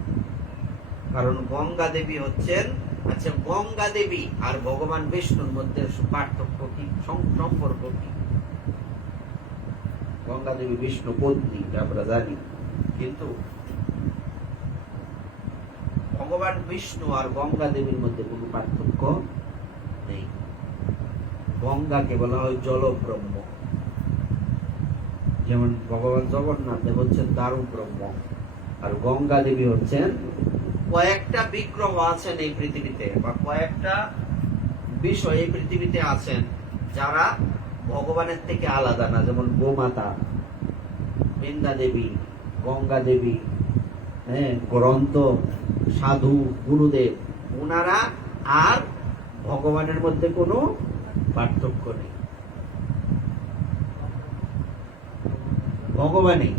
কারণ গঙ্গা দেবী হচ্ছেন, আচ্ছা গঙ্গা দেবী আর ভগবান বিষ্ণুর মধ্যে পার্থক্য কি, সম্পর্ক কি? গঙ্গা দেবী বিষ্ণু পত্নী, আমরা জানি, কিন্তু ভগবান বিষ্ণু আর গঙ্গা দেবীর মধ্যে কোনো পার্থক্য নেই। গঙ্গাকে বলা হয় জলব্রহ্ম, যেমন ভগবান জগন্নাথ দেব হচ্ছেন দারু ব্রহ্ম, আর গঙ্গা দেবী হচ্ছেন কয়েকটা বিগ্রহ আছেন এই পৃথিবীতে, বা কয়েকটা বিষয় এই পৃথিবীতে আছেন যারা ভগবানের থেকে আলাদা না। যেমন গোমাতা, বৃন্দা দেবী, গঙ্গা দেবী, গ্রন্থ, সাধু, গুরুদেব, ওনারা আর ভগবানের মধ্যে কোনো পার্থক্য নেই। ভগবানই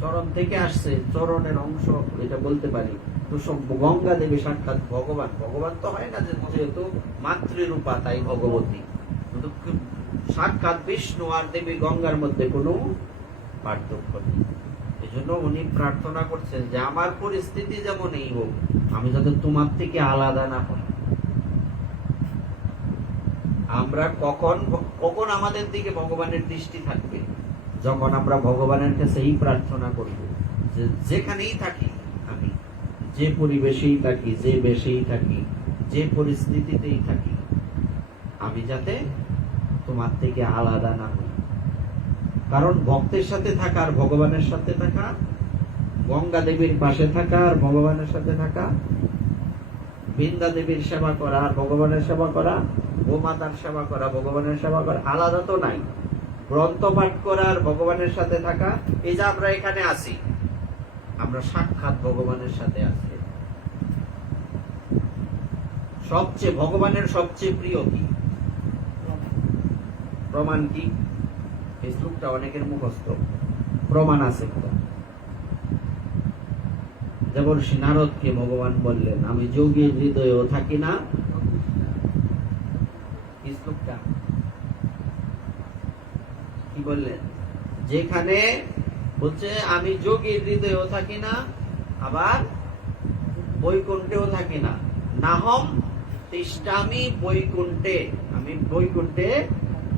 চরণ থেকে আসছে, চরণের অংশ এটা বলতে পারি। তো সব গঙ্গা দেবী সাক্ষাৎ ভগবান। ভগবান তো হয় না, যেহেতু মাতৃরূপা তাই ভগবতী, কিন্তু সাক্ষাৎ বিষ্ণু আর দেবী গঙ্গার মধ্যে কোনো পার্থক্য নেই। এই জন্য উনি প্রার্থনা করছেন যে আমার পরিস্থিতি যেমনই হোক, আমি যাতে তোমার থেকে আলাদা না হই। আমরা কখন আমাদের দিকে ভগবানের দৃষ্টি থাকবে? যখন আমরা ভগবানের কাছে এই প্রার্থনা করব যে যেখানেই থাকি, আমি যে পরিবেশেই থাকি, যে বেশেই থাকি, যে পরিস্থিতিতেই থাকি, আমি যাতে তোমার থেকে আলাদা না হই। কারণ ভক্তের সাথে থাকা আর ভগবানের সাথে থাকা, গঙ্গা দেবীর পাশে থাকা আর ভগবানের সাথে থাকা, বৃন্দা দেবীর সেবা করা আর ভগবানের সেবা করা, গোমাতার সেবা করা, ভগবানের সেবা করা, আলাদা তো নাই। গ্রন্থ পাঠ করা আর ভগবানের সাথে থাকা, এই যে আমরা এখানে আছি, আমরা সাক্ষাৎ ভগবানের সাথে আছি। ভগবানের সবচেয়ে প্রিয় কি? প্রমাণ কি? এই শ্লোকটা অনেকের মুখস্থ, প্রমাণ আছে। যেমন নারদকে ভগবান বললেন, আমি যোগীর হৃদয়েও থাকি না। এই শ্লোকটা কি বললেন? যেখানে বলছে আমি যোগীর হৃদয়েও থাকি না, আবার বৈকুণ্ঠেও থাকি না। নাহম তিষ্ঠামি বৈকুণ্ঠে, আমি বৈকুণ্ঠে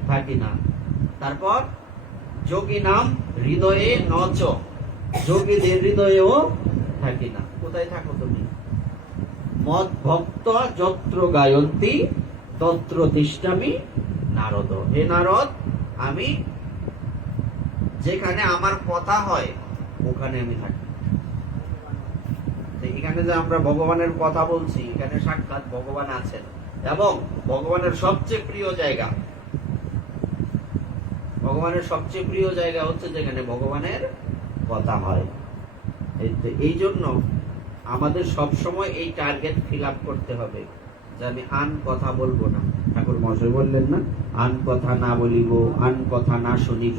থাকি না। তারপর যোগী নাম হৃদয়ে নচ, যোগীদের হৃদয়েও থাকি না। কোথায় থাকো তুমি? মদ ভক্ত যত্র গায়ন্তী তত্র তিষ্ঠামি নারদ। হে নারদ, আমি যেখানে আমার কথা হয় ওখানে আমি থাকি। এখানে যে আমরা ভগবানের কথা বলছি, এখানে সাক্ষাৎ ভগবান আছেন এবং ভগবানের সবচেয়ে প্রিয় জায়গা, ভগবানের সবচেয়ে প্রিয় জায়গা হচ্ছে যেখানে ভগবানের কথা হয়। এই জন্য আমাদের সব সময় এই টার্গেট ফিল আপ করতে হবে যে আমি আন কথা বলবো না। ঠাকুর মহাশয় বললেন না, আন কথা না বলিব, আন কথা না শুনিব,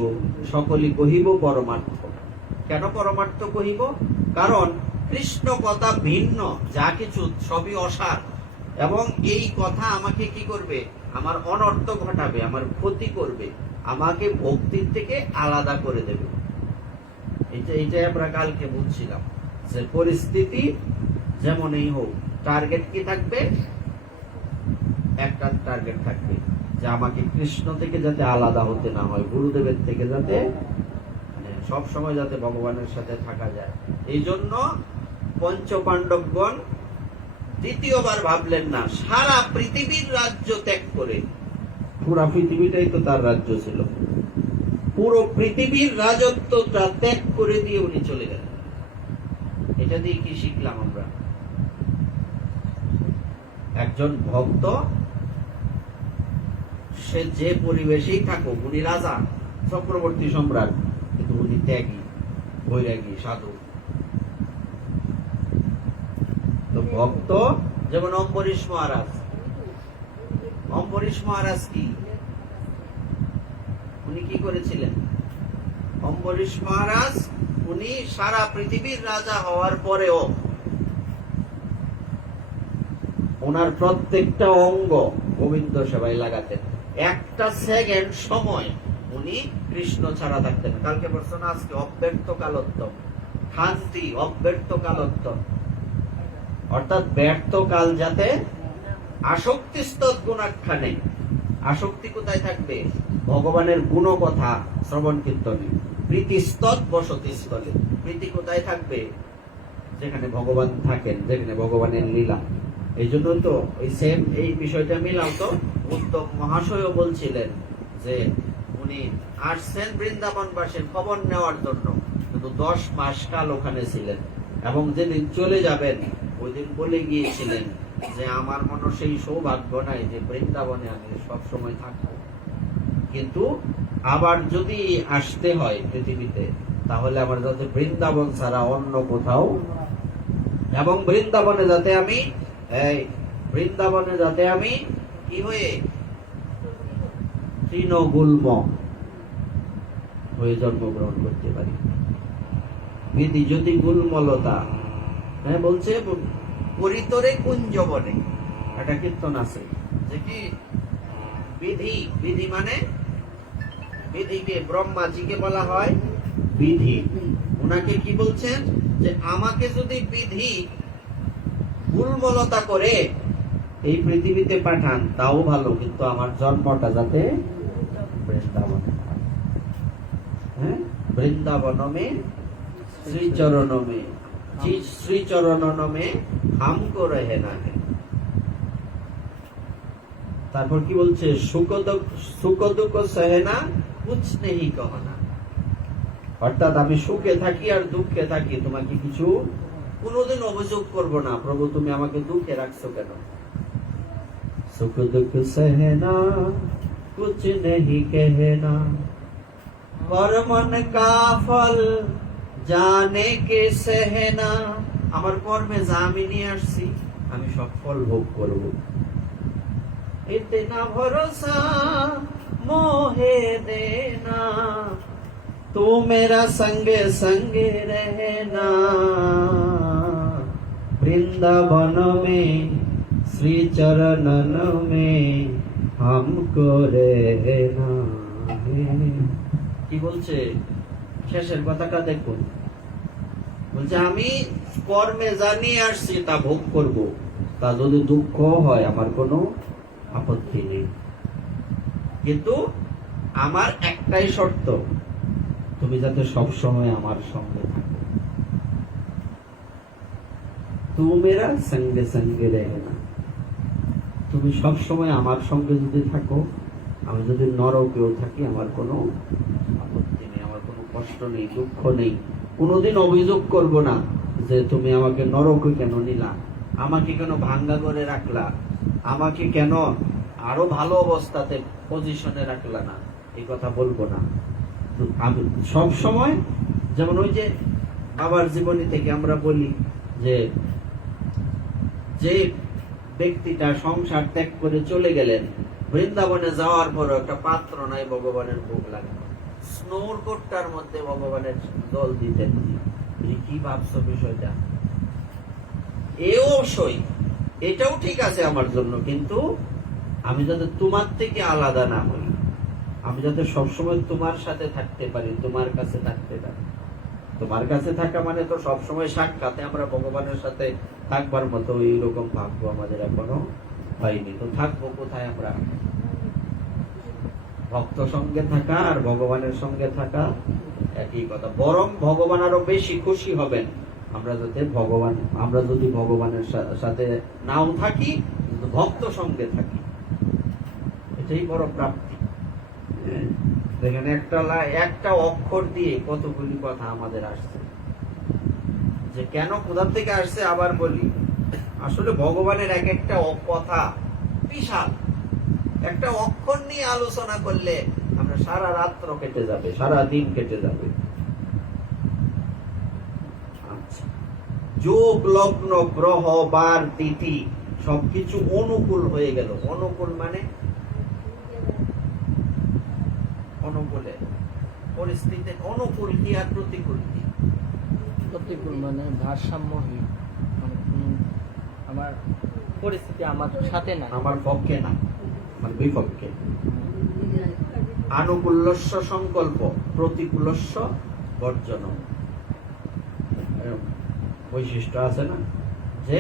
সকলই কহিব পরমার্থ। কেন পরমার্থ কহিব? কারণ কৃষ্ণ কথা ভিন্ন, যা কিছু সবই অসার, এবং এই কথা আমাকে কি করবে? আমার অনর্থ ঘটাবে, আমার ক্ষতি করবে, আমাকে ভক্তির থেকে আলাদা করে দেবে। এইটাই আমরা কালকে বুঝছিলাম যে পরিস্থিতি যেমনই হোক, টার্গেট কি থাকবে? একটা টার্গেট থাকবে যে আমাকে কৃষ্ণ থেকে যাতে আলাদা হতে না হয়, গুরুদেবের থেকে যাতে সব সময় যাতে ভগবানের সাথে থাকা যায়। এই জন্য পঞ্চ পাণ্ডবগণ দ্বিতীয়বার ভাবলেন না, সারা পৃথিবীর রাজ্য ত্যাগ করে, পুরা পৃথিবীটাই তো তার রাজ্য ছিল, পুরো পৃথিবীর রাজত্বটা ত্যাগ করে দিয়ে উনি চলে গেলেন। এটা দিয়ে কি শিখলাম আমরা? একজন ভক্ত সে যে পরিবেশেই থাকুক, উনি রাজা, চক্রবর্তী সম্রাট, কিন্তু উনি ত্যাগী, বৈরাগী, সাধু। তো ভক্ত যেমন অম্বরীশ মহারাজ, অম্বরীশ মহারাজ কি উনি কি করেছিলেন? অম্বরীশ মহারাজ উনি সারা পৃথিবীর রাজা হওয়ার পরেও ওনার প্রত্যেকটা অঙ্গ গোবিন্দ সেবায় লাগাতেন। একটা সেকেন্ড সময় উনি কৃষ্ণ ছাড়া থাকতেন। কালকে বলছো না, আজকে অব্যর্থ কালোত্তম, শান্তি অব্যর্থ কালোত্তম, অর্থাৎ ব্যর্থ কাল যাতে আসক্তিস্তৎ গুণাখ্যানে। আসক্তি কোথায় থাকবে? ভগবানের গুণ কথা শ্রবণ কীর্তনে। প্রীতিস্তৎ বসতিস্থলে, প্রীতি কোথায় থাকবে? যেখানে ভগবান থাকেন, যেখানে ভগবানের লীলা। এই জন্য তো এই বিষয়টা মিলাও তো উত্তম মহাশয়ও বলছিলেন যে উনি আসছেন বৃন্দাবনবাসীর খবর নেওয়ার জন্য, কিন্তু 10 মাস কাল ওখানে ছিলেন, এবং যেদিন চলে যাবেন ওই দিন বলে গিয়েছিলেন যে আমার মনে সেই সৌভাগ্য নাই যে বৃন্দাবনে আমি সব সময় থাকবো, কিন্তু আবার যদি আসতে হয় পৃথিবীতে, তাহলে আমার যাতে বৃন্দাবন ছাড়া অন্য কোথাও, এবং বৃন্দাবনে যাতে আমি কি হয়ে তৃণগুল্ম হয়ে জন্মগ্রহণ করতে পারি। বিধি যদি গুলমলতা, বলছে পরিতরে কুঞ্জবনে, একটা কীর্তন আছে যে কি বিধি মানে বিধিকে, ব্রহ্মাজিকে বলা হয় বিধি। ওনাকে কি বলছেন? যে আমাকে যদি বিধি গুলমলতা করে এই পৃথিবীতে পাঠান তাও ভালো, কিন্তু আমার জন্মটা যাতে বৃন্দাবনে, বৃন্দাবনমে শ্রীচরণমে, শ্রীচরণমে হামকো রহে না। তারপর কি বলছে? সুখ দুঃখ সহেনা কুছ নেহি কহনা, অর্থাৎ আমি সুখে থাকি আর দুঃখে থাকি, তোমাকে কিছু কোনোদিন অভিযোগ করব না, প্রভু তুমি আমাকে দুঃখে রাখছো কেন? সুখ দুঃখ সহেনা কুছ নেহি কহনা, কর্মন কা ফল জানে কে সহেনা, আমার কর্মে যা আমি নিয়ে আসছি আমি সব ফল ভোগ করব। ইতনা ভরসা मोहे देना, तू मेरा संग संग रहना, वृंदावन में श्री चरणन में हमको रहना। কি বলছে শেষের কথাটা দেখুন, বলছে আমি কর্মে জানিয়ে আসছি তা ভোগ করব, তা যদি দুঃখ হয় আমার কোনো আপত্তি নেই, কিন্তু আমার একটাই শর্ত, তুমি যাতে সব সময় আমার সঙ্গে থাকো। তু মেরা সঙ্গে সঙ্গে রহনা, তুমি সব সময় আমার সঙ্গে যদি থাকো, আমি যদি নরকেও থাকি আমার কোনো আপত্তি নেই, আমার কোনো কষ্ট নেই, দুঃখ নেই, কোনোদিন অভিযোগ করব না যে তুমি আমাকে নরকে কেন নিলা, আমাকে কেন ভাঙ্গা করে রাখলা, আমাকে কেন আরো ভালো অবস্থাতে পজিশনে রাখলা না, এই কথা বলবো না। আমি সব সময়, যেমন ওই যে বাবার জীবনী থেকে আমরা বলি যে যে ব্যক্তিটা সংসার ত্যাগ করে চলে গেলেন, বৃন্দাবনে যাওয়ার পর একটা পাত্র নাই ভগবানের ভোগ লাগে, স্নোর কোটটার মধ্যে ভগবানের জল দিতেন। কি ভাবছো বিষয়টা? এও সই, এটাও ঠিক আছে আমার জন্য, কিন্তু আমি যাতে তোমার থেকে আলাদা না হই, আমি যাতে সবসময় তোমার সাথে থাকতে পারি, তোমার কাছে থাকতে পারি। তোমার কাছে থাকা মানে তো সবসময় সাক্ষাতে আমরা ভগবানের সাথে থাকবার মতো এইরকম ভাগ্য আমাদের এখনো হয়নি। তো থাকবো কোথায় আমরা? ভক্ত সঙ্গে থাকা আর ভগবানের সঙ্গে থাকা একই কথা, বরং ভগবান আরো বেশি খুশি হবেন আমরা যদি ভগবানের সাথে নাও থাকি, ভক্ত সঙ্গে থাকি, এটাই বড় প্রাপ্তি। দেখেন একটা অক্ষর দিয়ে কতগুলি কথা আমাদের আসছে, যে কেন কোথা থেকে আসছে আবার বলি। আসলে ভগবানের এক একটা কথা বিশাল, একটা অক্ষর নিয়ে আলোচনা করলে আমরা সারা রাত্র কেটে যাবে, সারা দিন কেটে যাবে। আচ্ছা, যোগ লগ্ন গ্রহ বার তিথি সবকিছু অনুকূল হয়ে গেল। অনুকূল মানে অনুকূলে পরিস্থিতি, অনুকূল কি আর প্রতিকূল কি? প্রতিকূল মানে ভারসাম্যহীন, মানে আমার পরিস্থিতি আমার সাথে না, আমার পক্ষে না, আমার বিপক্ষে। আনুকূল্যস্য সংকল্প, প্রতিকূলস্য বর্জন। বৈশিষ্ট্য আছে না যে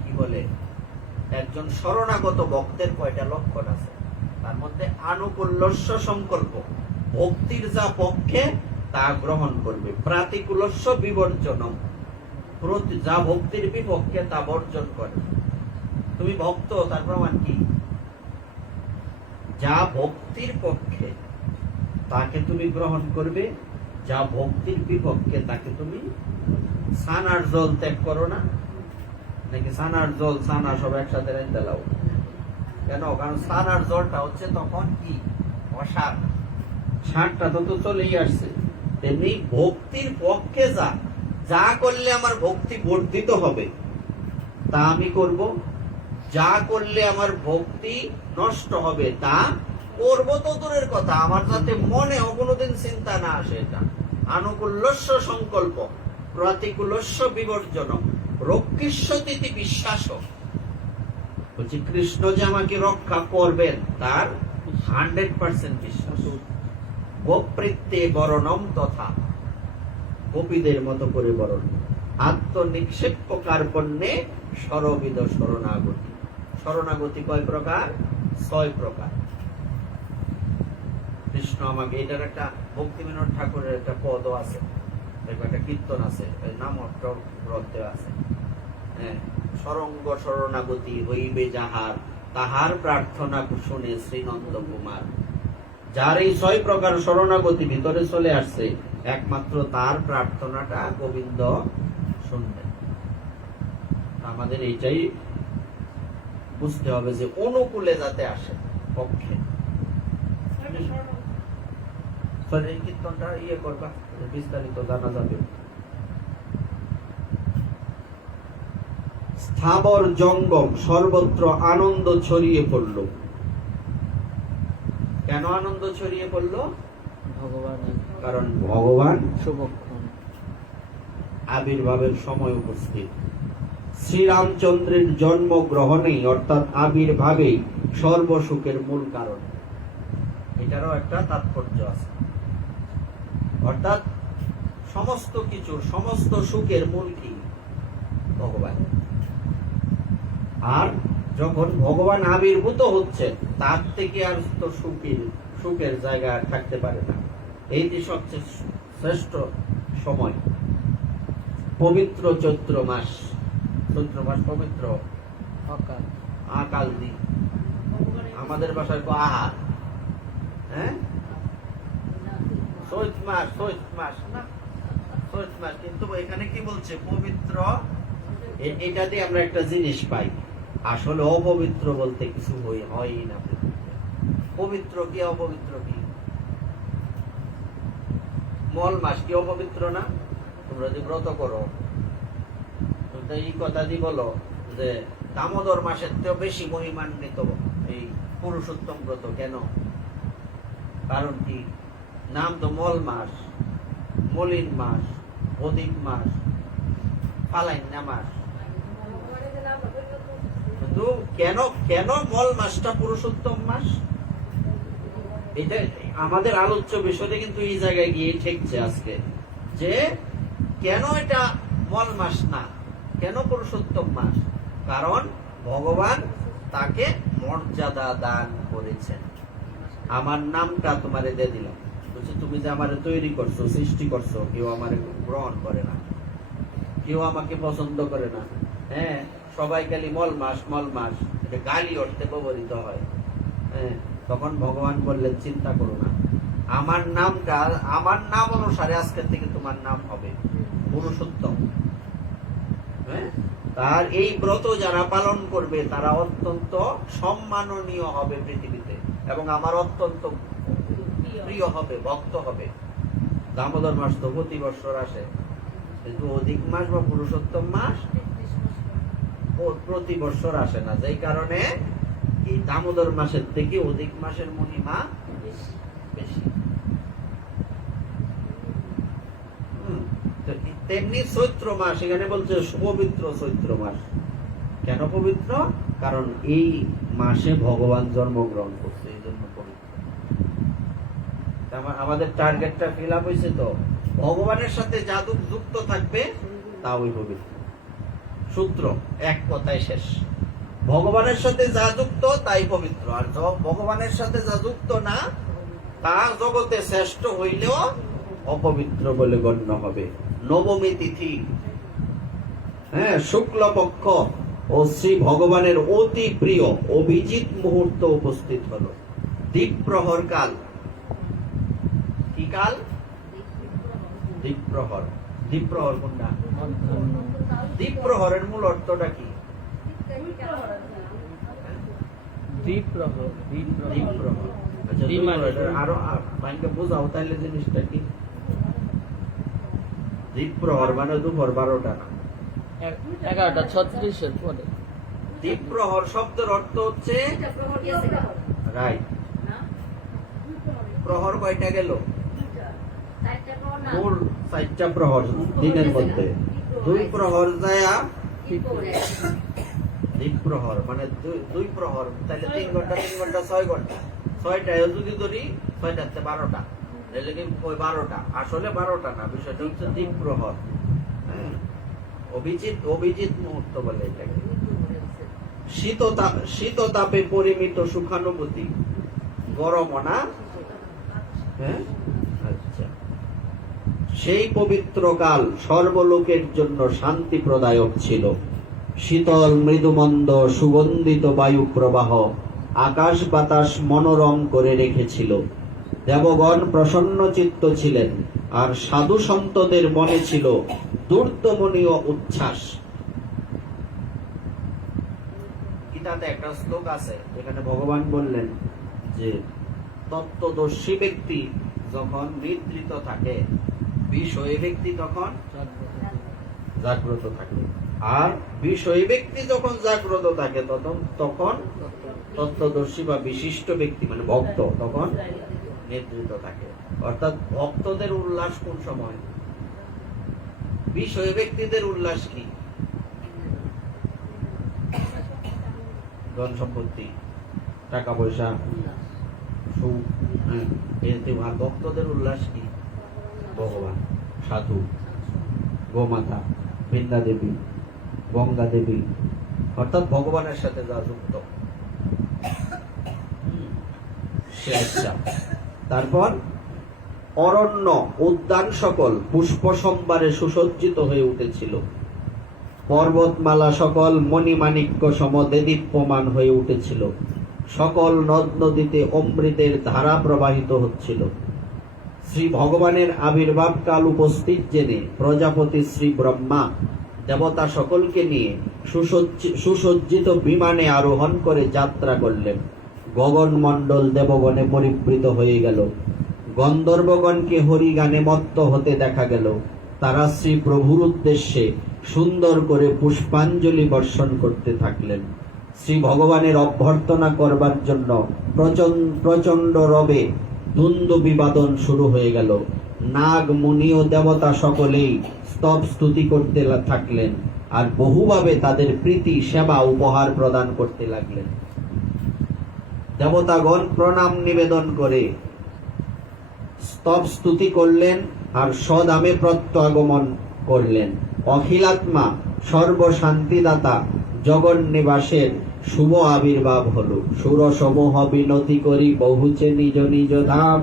কি বলে, একজন শরণাগত ভক্তের কয়টা লক্ষণ আছে, তার মধ্যে আনুকূল্যস্য সংকল্প, ভক্তির যা পক্ষে তা গ্রহণ করবে, প্রাতিকূলস্য বিবর্জন, যা ভক্তির বিপক্ষে তা বর্জন করে। তুমি ভক্ত, তার প্রমাণ কি? যা ভক্তির পক্ষে তাকে তুমি গ্রহণ করবে, যা ভক্তির বিপক্ষে তাকে তুমি। ছানার জল ত্যাগ করো না নাকি? ছানার জল ছানা সব একসাথে রেঁধে দাও কেন? কারণ ছানার জলটা হচ্ছে তখন কি অসার, সারটা তো চলেই আসছে। তেমনি ভক্তির পক্ষে যা করলে আমার ভক্তি বর্ধিত হবে তা আমি করব, যা করলে আমার ভক্তি নষ্ট হবে তা করবো তো দূরের কথা, আমার যাতে মনেও কোনোদিন চিন্তা না আসে। এটা আনুকূল্যস্য সংকল্প, প্রতিকূলস্য বিবর্জন, রক্ষিষ্যতি বিশ্বাস। বলছি কৃষ্ণ যে আমাকে রক্ষা করবেন তার 100% বিশ্বাস। গোপ্রীত্যে বরণম তথা, গোপীদের মতো করে বরণ। আত্মনিক্ষেপ কার্পণ্যে সরবিদ শরণাগতি। শরণাগতি কয় প্রকার? 6 প্রকার। কৃষ্ণ আমাকে, এটার একটা ভক্তিবিনোদ ঠাকুরের একটা পদও আছে, একটা কীর্তন আছে, নাম গ্রন্থে আছে। সরঙ্গ শরণাগতি হইবে যাহার, তাহার প্রার্থনা শুনে শ্রীনন্দ কুমার। যার এই 6 প্রকার শরণাগতি ভিতরে চলে আসছে, একমাত্র তার প্রার্থনাটা গোবিন্দ শুনবেন। আমাদের এইটাই বুঝতে হবে যে অনুকূলে যাতে আসে, পক্ষে। এই কীর্তনটা করবা, বিস্তারিত জানা যাবে। স্থাবর জঙ্গম সর্বত্র আনন্দ ছড়িয়ে পড়ল। আনন্দ ছড়িয়ে পড়লো? ভগবানের কারণ ভগবান শুভক্ষণ। আবির্ভাবের সময় উপস্থিত। শ্রীরামচন্দ্রের জন্মগ্রহণেই অর্থাৎ আবির্ভাবেই সর্বসুখের মূল কারণ। এটারও একটা তাৎপর্য আছে। অর্থাৎ সমস্ত কিছুর, সমস্ত সুখের মূল কি? ভগবান। আর যখন ভগবান আবির্ভূত হচ্ছে, তার থেকে আর তো সুখের জায়গা আর থাকতে পারে না। এই যে সবচেয়ে শ্রেষ্ঠ সময়, পবিত্র চৈত্র মাস। চৈত্র মাস পবিত্র, অকাল আকাল দিন, আমাদের ভাষায় কো আহার। হ্যাঁ, চৈত মাস, চৈত মাস না, চৈত মাস। কিন্তু এখানে কি বলছে? পবিত্র। এটা দিয়ে আমরা একটা জিনিস পাই, আসলে অপবিত্র বলতে কিছু হয়ই না। পবিত্র কি অপবিত্র কি? মল মাস কি অপবিত্র না? তোমরা যদি ব্রত করো, তোমরা এই কথা দিয়ে বলো যে দামোদর মাসের চেয়েও বেশি মহিমান্বিত এই পুরুষোত্তম ব্রত। কেন? কারণ কি? নাম তো মল মাস, মলিন মাস, অধিক মাস, ফালাইন্না মাস। কিন্তু কেন কেন মল মাসটা পুরুষোত্তম মাস? এটা আমাদের আলোচ্য বিষয়টা কিন্তু এই জায়গায় গিয়ে ঠেকছে আজকে, যে কেন এটা মল মাস না, কেন পুরুষোত্তম মাস? কারণ ভগবান তাকে মর্যাদা দান করেছেন। আমার নামটা তোমারে দিয়ে দিলাম, বলছে তুমি যে আমারে তৈরি করছো, সৃষ্টি করছো, কেউ আমারে গ্রহণ করে না, কেউ আমাকে পছন্দ করে না। হ্যাঁ, সবাই খালি মল মাস, মল মাস, এটা গালি অর্থে ব্যবহৃত হয়। হ্যাঁ, তখন ভগবান বললেন চিন্তা করো না, আমার নামটা, আমার নাম অনুসারে আজকে থেকে তোমার নাম হবে পুরুষোত্তম। হ্যাঁ, তার এই ব্রত যারা পালন করবে তারা অত্যন্ত সম্মাননীয় হবে পৃথিবীতে, এবং আমার অত্যন্ত প্রিয় হবে, ভক্ত হবে। দামোদর মাস তো প্রতি বছর আসে, কিন্তু অধিক মাস বা পুরুষোত্তম মাস প্রতি বছর আসে না। যেই কারণে এই দামোদর মাসের থেকে অধিক মাসের মহিমা বেশি। তেমনি চৈত্র মাস, এখানে বলছে পবিত্র চৈত্র মাস। কেন পবিত্র? কারণ এই মাসে ভগবান জন্মগ্রহণ করছে, এই জন্য পবিত্র। আমাদের টার্গেটটা ফিল আপ হয়েছে তো, ভগবানের সাথে জাদু যুক্ত থাকবে তাওই পবিত্র। সূত্র এক কথায় শেষ। ভগবানের সাথে যা যুক্ত তাই পবিত্র, আর ভগবানের সাথে যা যুক্ত না তা জগতে শ্রেষ্ঠ হইলেও অপবিত্র বলে গণ্য হবে। নবমী তিথি, হ্যাঁ, শুক্লপক্ষ ও শ্রী ভগবানের অতি প্রিয় অভিজিৎ মুহূর্ত উপস্থিত হলো। দ্বীপ্রহর কাল। কি কাল? দ্বীপ্রহর। দ্বীপ্রহর কোনটা? দ্বীপ্রহরের মূল অর্থটা কি? দ্বীপ্রহর। দ্বীপ্রহর। আচ্ছা, আরো ভাইকে বোঝাও তাহলে জিনিসটা কি? দ্বীপ্রহর মানে দুপুর 12টা না, 11:36 পরে। দ্বীপ্রহর শব্দের অর্থ হচ্ছে রাইট। প্রহর কয়টা গেল? মূল 4টা প্রহর দিনের মধ্যে, 2 প্রহর যায়া দ্বীপ্রহর মানে 2 প্রহর, তাহলে 3 ঘন্টা 3 ঘন্টা 6 ঘন্টা। 6টায় যদি ধরি 6টাতে 12টা, তাহলে কি ওই 12টা? আসলে 12টা না, বিষয়টা হচ্ছে দ্বীপ্রহর। হ্যাঁ, অভিজিৎ মুহূর্ত বলে এটাকে। শীততাপে পরিমিত সুখানুভূতি, গরম না? হ্যাঁ, আচ্ছা। সেই পবিত্র কাল সর্বলোকের জন্য শান্তি প্রদায়ক ছিল। শীতল মৃদুমন্দ সুগন্ধিত বায়ু প্রবাহ আকাশ বাতাস মনোরম করে রেখেছিল। দেবগণ প্রসন্ন চিত্ত ছিলেন, আর সাধু সন্তদের মনে ছিল দুর্দমনীয় উচ্ছ্বাস। গীতাতে একটা শ্লোক আছে, এখানে ভগবান বললেন যে তত্ত্বদর্শী ব্যক্তি যখন নিদ্রিত থাকে, বিষয় ব্যক্তি তখন জাগ্রত থাকে। আর বিষয় ব্যক্তি যখন জাগ্রত থাকে তখন তত্ত্বদর্শী বা বিশিষ্ট ব্যক্তি মানে ভক্ত তখন নিদ্রিত থাকে। অর্থাৎ ভক্তদের উল্লাস কোন সময়, বিষয় ব্যক্তিদের উল্লাস কি, ধন সম্পত্তি, টাকা পয়সা, সুখ, আর ভক্তদের উল্লাস কি, ভগবান, সাধু, গোমাতা, বৃন্দা দেবী, গঙ্গা দেবী, অর্থাৎ ভগবানের সাথে যা যুক্ত সে ইচ্ছা। তারপর অরণ্য উদ্যান সকল পুষ্প সম্ভারে সুসজ্জিত হয়ে উঠেছিল, পর্বতমালা সকল মণিমাণিক্য সম দেদীপ্যমান হয়ে উঠেছিল, সকল নদ নদীতে অমৃতের ধারা প্রবাহিত হচ্ছিল। শ্রী ভগবানের আবির্ভাব কাল উপস্থিত জেনে প্রজাপতি শ্রী ব্রহ্মা দেবতা সকলকে নিয়ে সুসজ্জিত বিমানে আরোহণ করে যাত্রা করলেন। গগনমণ্ডল দেবগণে পরিবৃত হয়ে গেল, গন্ধর্বগণকে হরিগানে মত্ত হতে দেখা গেল। তারা শ্রী প্রভুর উদ্দেশ্যে সুন্দর করে পুষ্পাঞ্জলি বর্ষণ করতে থাকলেন। শ্রী ভগবানের অভ্যর্থনা করবার জন্য প্রচন্ড রবে দ্বন্দ্ব বিবাদন শুরু হয়ে গেল। নাগ মুনি ও দেবতা সকলেই স্তব স্তুতি করতে থাকলেন আর বহুভাবে তাদের প্রীতি সেবা উপহার প্রদান করতে লাগলেন। দেবতাগণ প্রণাম নিবেদন করে স্তব স্তুতি করলেন আর সদামে প্রত্যাগমন করলেন। অখিলাত্মা সর্বশান্তিদাতা জগন্নিবাসের শুভ আবির্ভাব হলো। সুরসমূহ বিনতি করি বহুচে নিজ নিজ ধাম,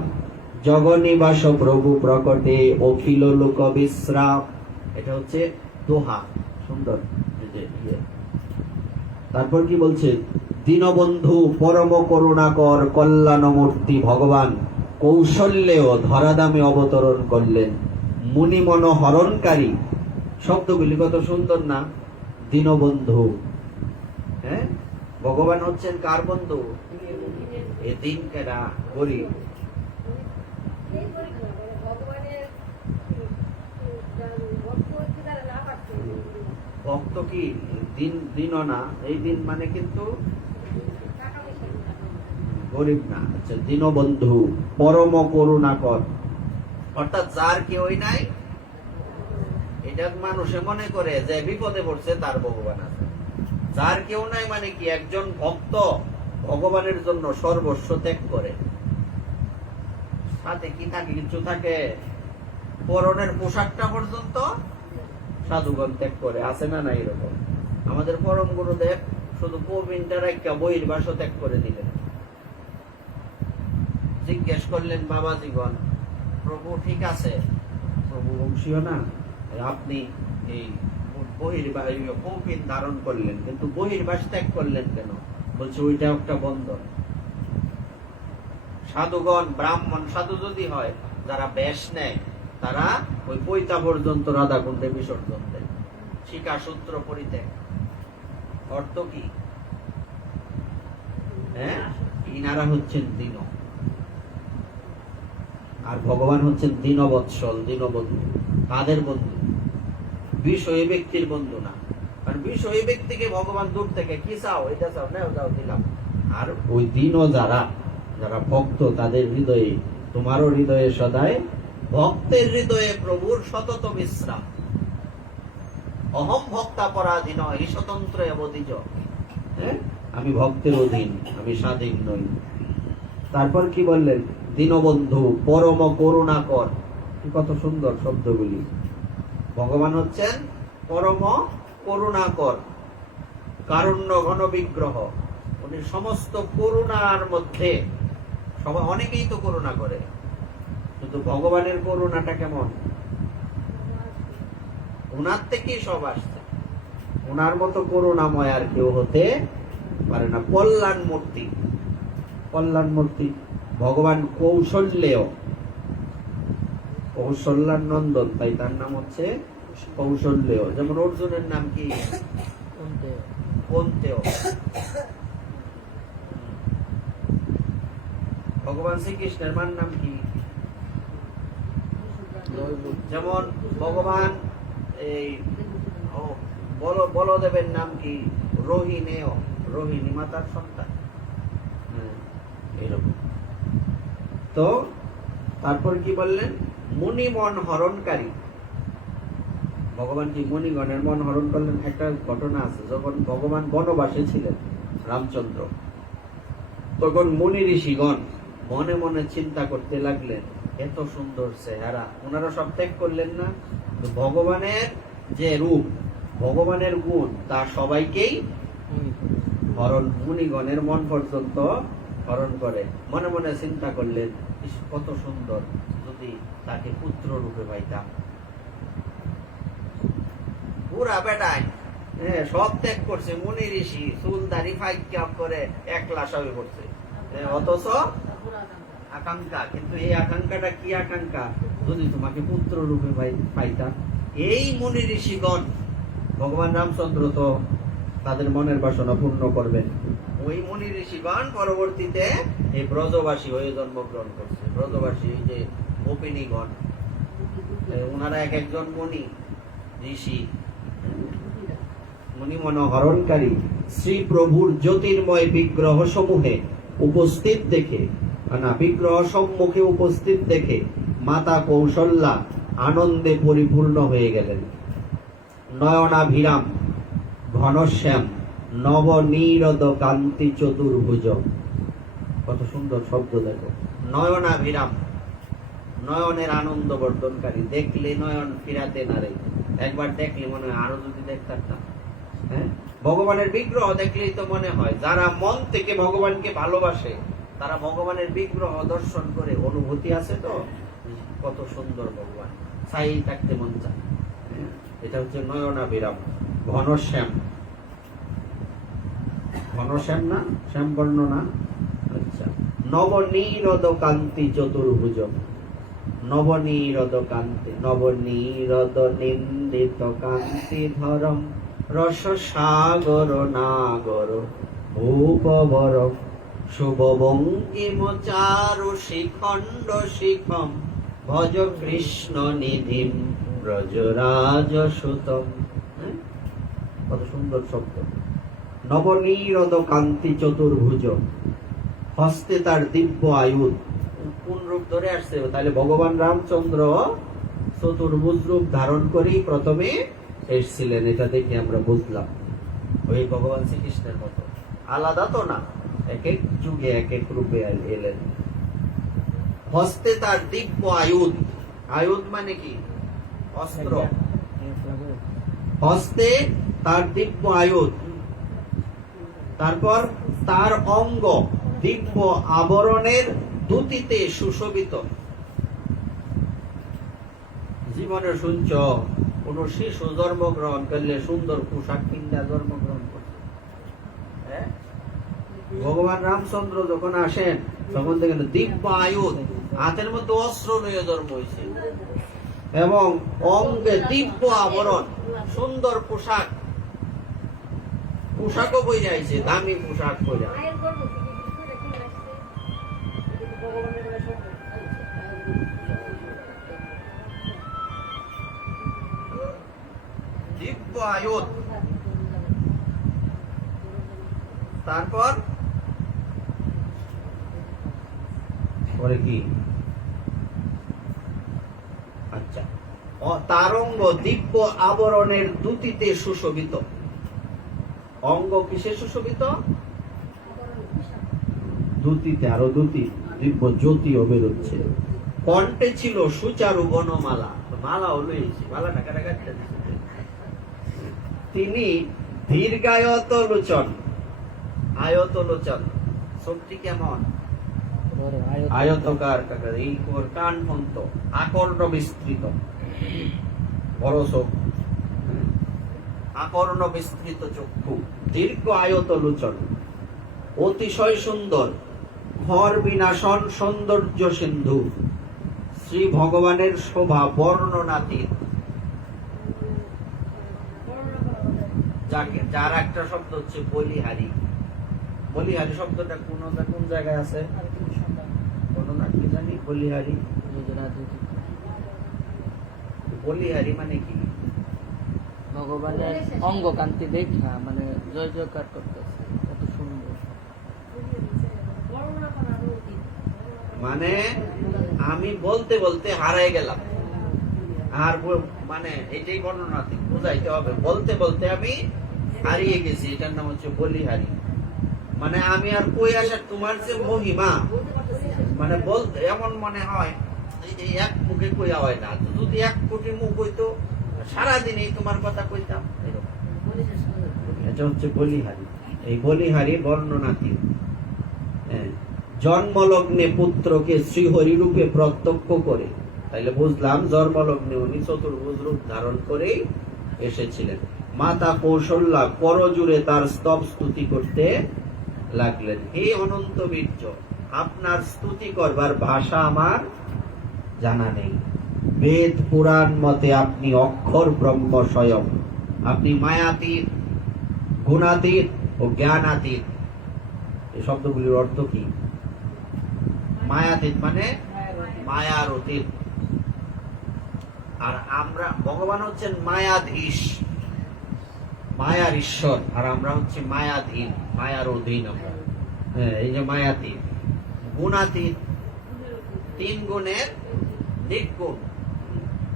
জগন্নিবাস প্রভু প্রকটে অখিল লোক বিশ্রাম। এটা হচ্ছে দোহা, সুন্দর। তারপর কি বলছে, দীনবন্ধু পরম করুণাকর কল্যাণমূর্তি ভগবান কৌশল্যেও ধরাধামে অবতরণ করলেন। মুনিমন হরণকারী, শব্দগুলি কত সুন্দর না, দীনবন্ধু। হ্যাঁ, ভগবান হচ্ছেন কার বন্ধু, এ দিন কেনা গরিব। ভক্ত কি দিন না, এই দিন মানে কিন্তু গরিব না। আচ্ছা, দীনবন্ধু পরম করুণাকর, অর্থাৎ যার কেউই নাই, এটা মানুষে মনে করে যে বিপদে পড়ছে তার ভগবান আছে। যার কেউ নাই মানে কি, একজন ভক্ত ভগবানের জন্য সর্বস্ব ত্যাগ করে। সাথে কি থাকে, কিছু থাকে, পরনের পোশাকটা পর্যন্ত সাধুগণ ত্যাগ করে, আছে না নাই এরকম। আমাদের পরম গুরুদেব শুধু পবিনটা রাখা বহির্বাস ত্যাগ করে দিলেন। জিজ্ঞেস করলেন বাবা জীবন, প্রভু ঠিক আছে, প্রভু বংশীয় না, আপনি এই পৌপিন ধারণ করলেন কিন্তু বহির্বাস ত্যাগ করলেন কেন? বলছে ওইটা একটা বন্ধন। সাধুগণ ব্রাহ্মণ সাধু যদি হয়, যারা বেশ নেয় তারা ওই পৈতা পর্যন্ত রাধা কুণ্ডে বিসর্জন দেয়, শিকা সূত্র পরিত্যাগ। অর্থ কি? হ্যাঁ, ইনারা হচ্ছেন দীন আর ভগবান হচ্ছেন দীনবৎসল, দীনবন্ধু। কাদের বন্ধু? বিষয় ব্যক্তির বন্ধু না। কারণ বিষয় ব্যক্তিকে ভগবান দূর থেকে কি চাও, এটা চাও, নেও যাও দিলাম। আর ওই দিন যারা ভক্ত, তাদের হৃদয়ে, তোমারও হৃদয়ে সদায় ভক্তের হৃদয়ে প্রভুর সতত বিশ্রাম। অহম ভক্তা পরাধীন হি স্বতন্ত্র অবধিজ। হ্যাঁ, আমি ভক্তের অধীন, আমি স্বাধীন নই। তারপর কি বললেন? দীনবন্ধু পরম করুণাকর। কত সুন্দর শব্দগুলি। ভগবান হচ্ছেন পরম করুণাকর, কারুণ্য ঘন বিগ্রহ। উনি সমস্ত করুণার মধ্যে, সবাই অনেকেই তো করুণা করে, কিন্তু ভগবানের করুণাটা কেমন? উনার থেকেই সব আসছে। উনার মতো করুণাময় আর কেউ হতে পারে না। কল্যাণ মূর্তি, কল্যাণ মূর্তি ভগবান কৌশল্যানন্দন, তাই তার নাম হচ্ছে কৌশল্যেয়। যেমন অর্জুনের নাম কি? কুন্তেয়। ভগবান শ্রীকৃষ্ণের মার নাম কি? যেমন ভগবান এই বলদেবের নাম কি? রোহিণেয়, রোহিণী মাতার সন্তান। এরকম। তো তারপর কি বললেন? মুনি মন হরণকারী। ভগবান কি মুনিগণের মন হরণ করলেন? একটা ঘটনা আছে, যখন ভগবান বনবাসে ছিলেন রামচন্দ্র, তখন মুনি ঋষিগণ মনে মনে চিন্তা করতে লাগলেন, এত সুন্দর চেহারা, ওনারা সব ত্যাগ করলেন না? তো ভগবানের যে রূপ, ভগবানের গুণ, তা সবাইকেই হরণ, মুনিগণের মন পর্যন্ত হরণ করে। মনে মনে চিন্তা করলেন, ইস, কত সুন্দর, যদি তাকে পুত্র রূপে পাইতাম। পুরা বেটায় সব ত্যাগ করছে, মুনি ঋষি চুল দাড়ি ফাইক করে একলা সবে করছে, অথচ আকাঙ্ক্ষা, কিন্তু এই আকাঙ্ক্ষাটা কি আকাঙ্ক্ষা? যদি তোমাকে পুত্র রূপে পাইতাম। এই মুনি ঋষিগণ, ভগবান রামচন্দ্র তো তাদের মনের বাসনা পূর্ণ করবেন। ওই মুনি ঋষিগণ পরবর্তীতে এই ব্রজবাসী হয়ে জন্মগ্রহণ করছে। ব্রজবাসী যে গোপিনীগণ, ওনারা এক একজন মুনি ঋষি। মুনি মনোহরণকারী শ্রী প্রভুর জ্যোতির্ময় বিগ্রহ সমূহে উপস্থিত দেখে, বিগ্রহ সম্মুখে উপস্থিত দেখে মাতা কৌশল্যা আনন্দে পরিপূর্ণ হয়ে গেলেন। নয়নাভিরাম ঘনশ্যাম নবনীরদ কান্তি চতুর্ভুজ। কত সুন্দর শব্দ দেখো, নয়নাভিরাম, নয়নের আনন্দ বর্ধনকারী। দেখলে নয়ন ফিরাতে নারে, একবার দেখলে মনে হয় আরো যদি দেখতাম। হ্যাঁ, ভগবানের বিগ্রহ দেখলেই তো মনে হয়, যারা মন থেকে ভগবানকে ভালোবাসে তারা ভগবানের বিগ্রহ দর্শন করে অনুভূতি আছে তো, কত সুন্দর ভগবান, চাই থাকতে মন চায়। এটা হচ্ছে নয়নাভিরাম ঘনশ্যাম। ঘনশ্যাম না, শ্যাম বর্ণ না? আচ্ছা। নবনীরদ কান্তি চতুর্ভুজ। নবনীরদ কান্তি, নবনীরদ নিন্দিত কান্তি ধরম রস সাগর নাগর ভূপবর শুভ ভঙ্গিম চারু শিখণ্ড শিখম ভজ কৃষ্ণ নিধিম ব্রজরাজ সুতম। কত সুন্দর শব্দ। নবনীরদ কান্তি চতুর্ভুজ, হস্তে তার দিব্য আয়ুধ। কোন রূপ ধরে আসছে? তাহলে ভগবান রামচন্দ্র চতুর্ভুজ রূপ ধারণ করেই প্রথমে এসেছিলেন, এটা দেখে আমরা বুঝলাম। ওই ভগবান শ্রীকৃষ্ণের মতো আলাদা তো না, এক এক যুগে এক এক রূপে এলেন। হস্তে তার দিব্য আয়ুধ। আয়ুধ মানে কি? অস্ত্র। হস্তে তার দিব্য আয়ুধ। তারপর তার অঙ্গ দিব্য আবরণের দ্যুতিতে সুশোভিত। জীবনে শুনছ কোন শিশু জন্মগ্রহণ করলে সুন্দর পোশাক কিনলে জন্মগ্রহণ করছে? ভগবান রামচন্দ্র যখন আসেন তখন দেখেন দিব্য আয়ুধ, হাতের মধ্যে অস্ত্র নিয়ে জন্ম হয়েছে, এবং অঙ্গে দিব্য আবরণ, সুন্দর পোশাক, পোশাকও বই যাইছে, দামি পোশাক পরে। দিব্য আয়ুধ। তারপর পরে কি? আচ্ছা, তার অঙ্গ দিব্য আবরণের দ্যুতিতে সুশোভিত। অঙ্গ কিসে সুশোভিত? দ্যুতিতে, আরো দ্যুতি, দিব্য জ্যোতিও বেরোচ্ছে। কণ্ঠে ছিল সুচারু বনমালা। মালা হলো মালা টাকা টাকা। তিনি দীর্ঘায়ত লোচন। আয়ত লোচন, চোখটি কেমন? আয়তকার, এই কান ফন্ত, আকর্ণ বিস্তৃত, বড় চোখ, আকর্ণ বিস্তৃত চক্ষু, দীর্ঘ আয়ত লোচন, অতিশয় সুন্দর, ঘর বিনাশন সৌন্দর্য সিন্ধু। শ্রী ভগবানের শোভা বর্ণনাতীত। যার একটা শব্দ হচ্ছে বলিহারি। বলিহারি শব্দটা কোন জায়গায় আছে? কোন না কি জানি বলিহারি। বলিহারি মানে কি? ভগবানের অঙ্গকান্তি দেখা মানে জয় জয়কার করতেছে, কত সুন্দর। মানে আমি বলতে বলতে হারাই গেলাম, আর মানে এটাই বর্ণনাতে বুঝাইতে হবে, বলতে বলতে আমি হারিয়ে গেছি, এটার নাম হচ্ছে বলিহারি। মানে আমি আর কই আসার তোমার যে মহিমা, মানে বলতে এমন মনে হয় এই যে এক মুখে কইয়া হয় না, যদি 1 কোটি মুখ হইতো সারাদিনই তোমার কথা কইতাম, এরকম। এটা হচ্ছে বলিহারি। এই বলিহারি বর্ণনাতীত। জন্মলগ্নে পুত্রকে শ্রীহরি রূপে প্রত্যক্ষ করে, তাইলে বুঝলাম জন্মলগ্নে উনি চতুর্ভুজ রূপ ধারণ করেই এসেছিলেন। মাতা কৌশল্যা করজুড়ে তার স্তব স্তুতি করতে লাগলেন, হে অনন্ত বীর্য, আপনার স্তুতি করবার ভাষা আমার জানা নেই। বেদ পুরাণ মতে আপনি অক্ষর ব্রহ্ম স্বয়ং, আপনি মায়াতীত, গুণাতীত ও জ্ঞানাতীত। এই শব্দগুলির অর্থ কি? মায়াতীত মানে মায়ার অতীত, আর আমরা ভগবান হচ্ছেন মায়াধীশ, মায়ার ঈশ্বর, আর আমরা হচ্ছে মায়াধীন, মায়ার অধীন আমরা। এই যে মায়াতীত। গুণাতীত, 3 গুণের নির্গুণ।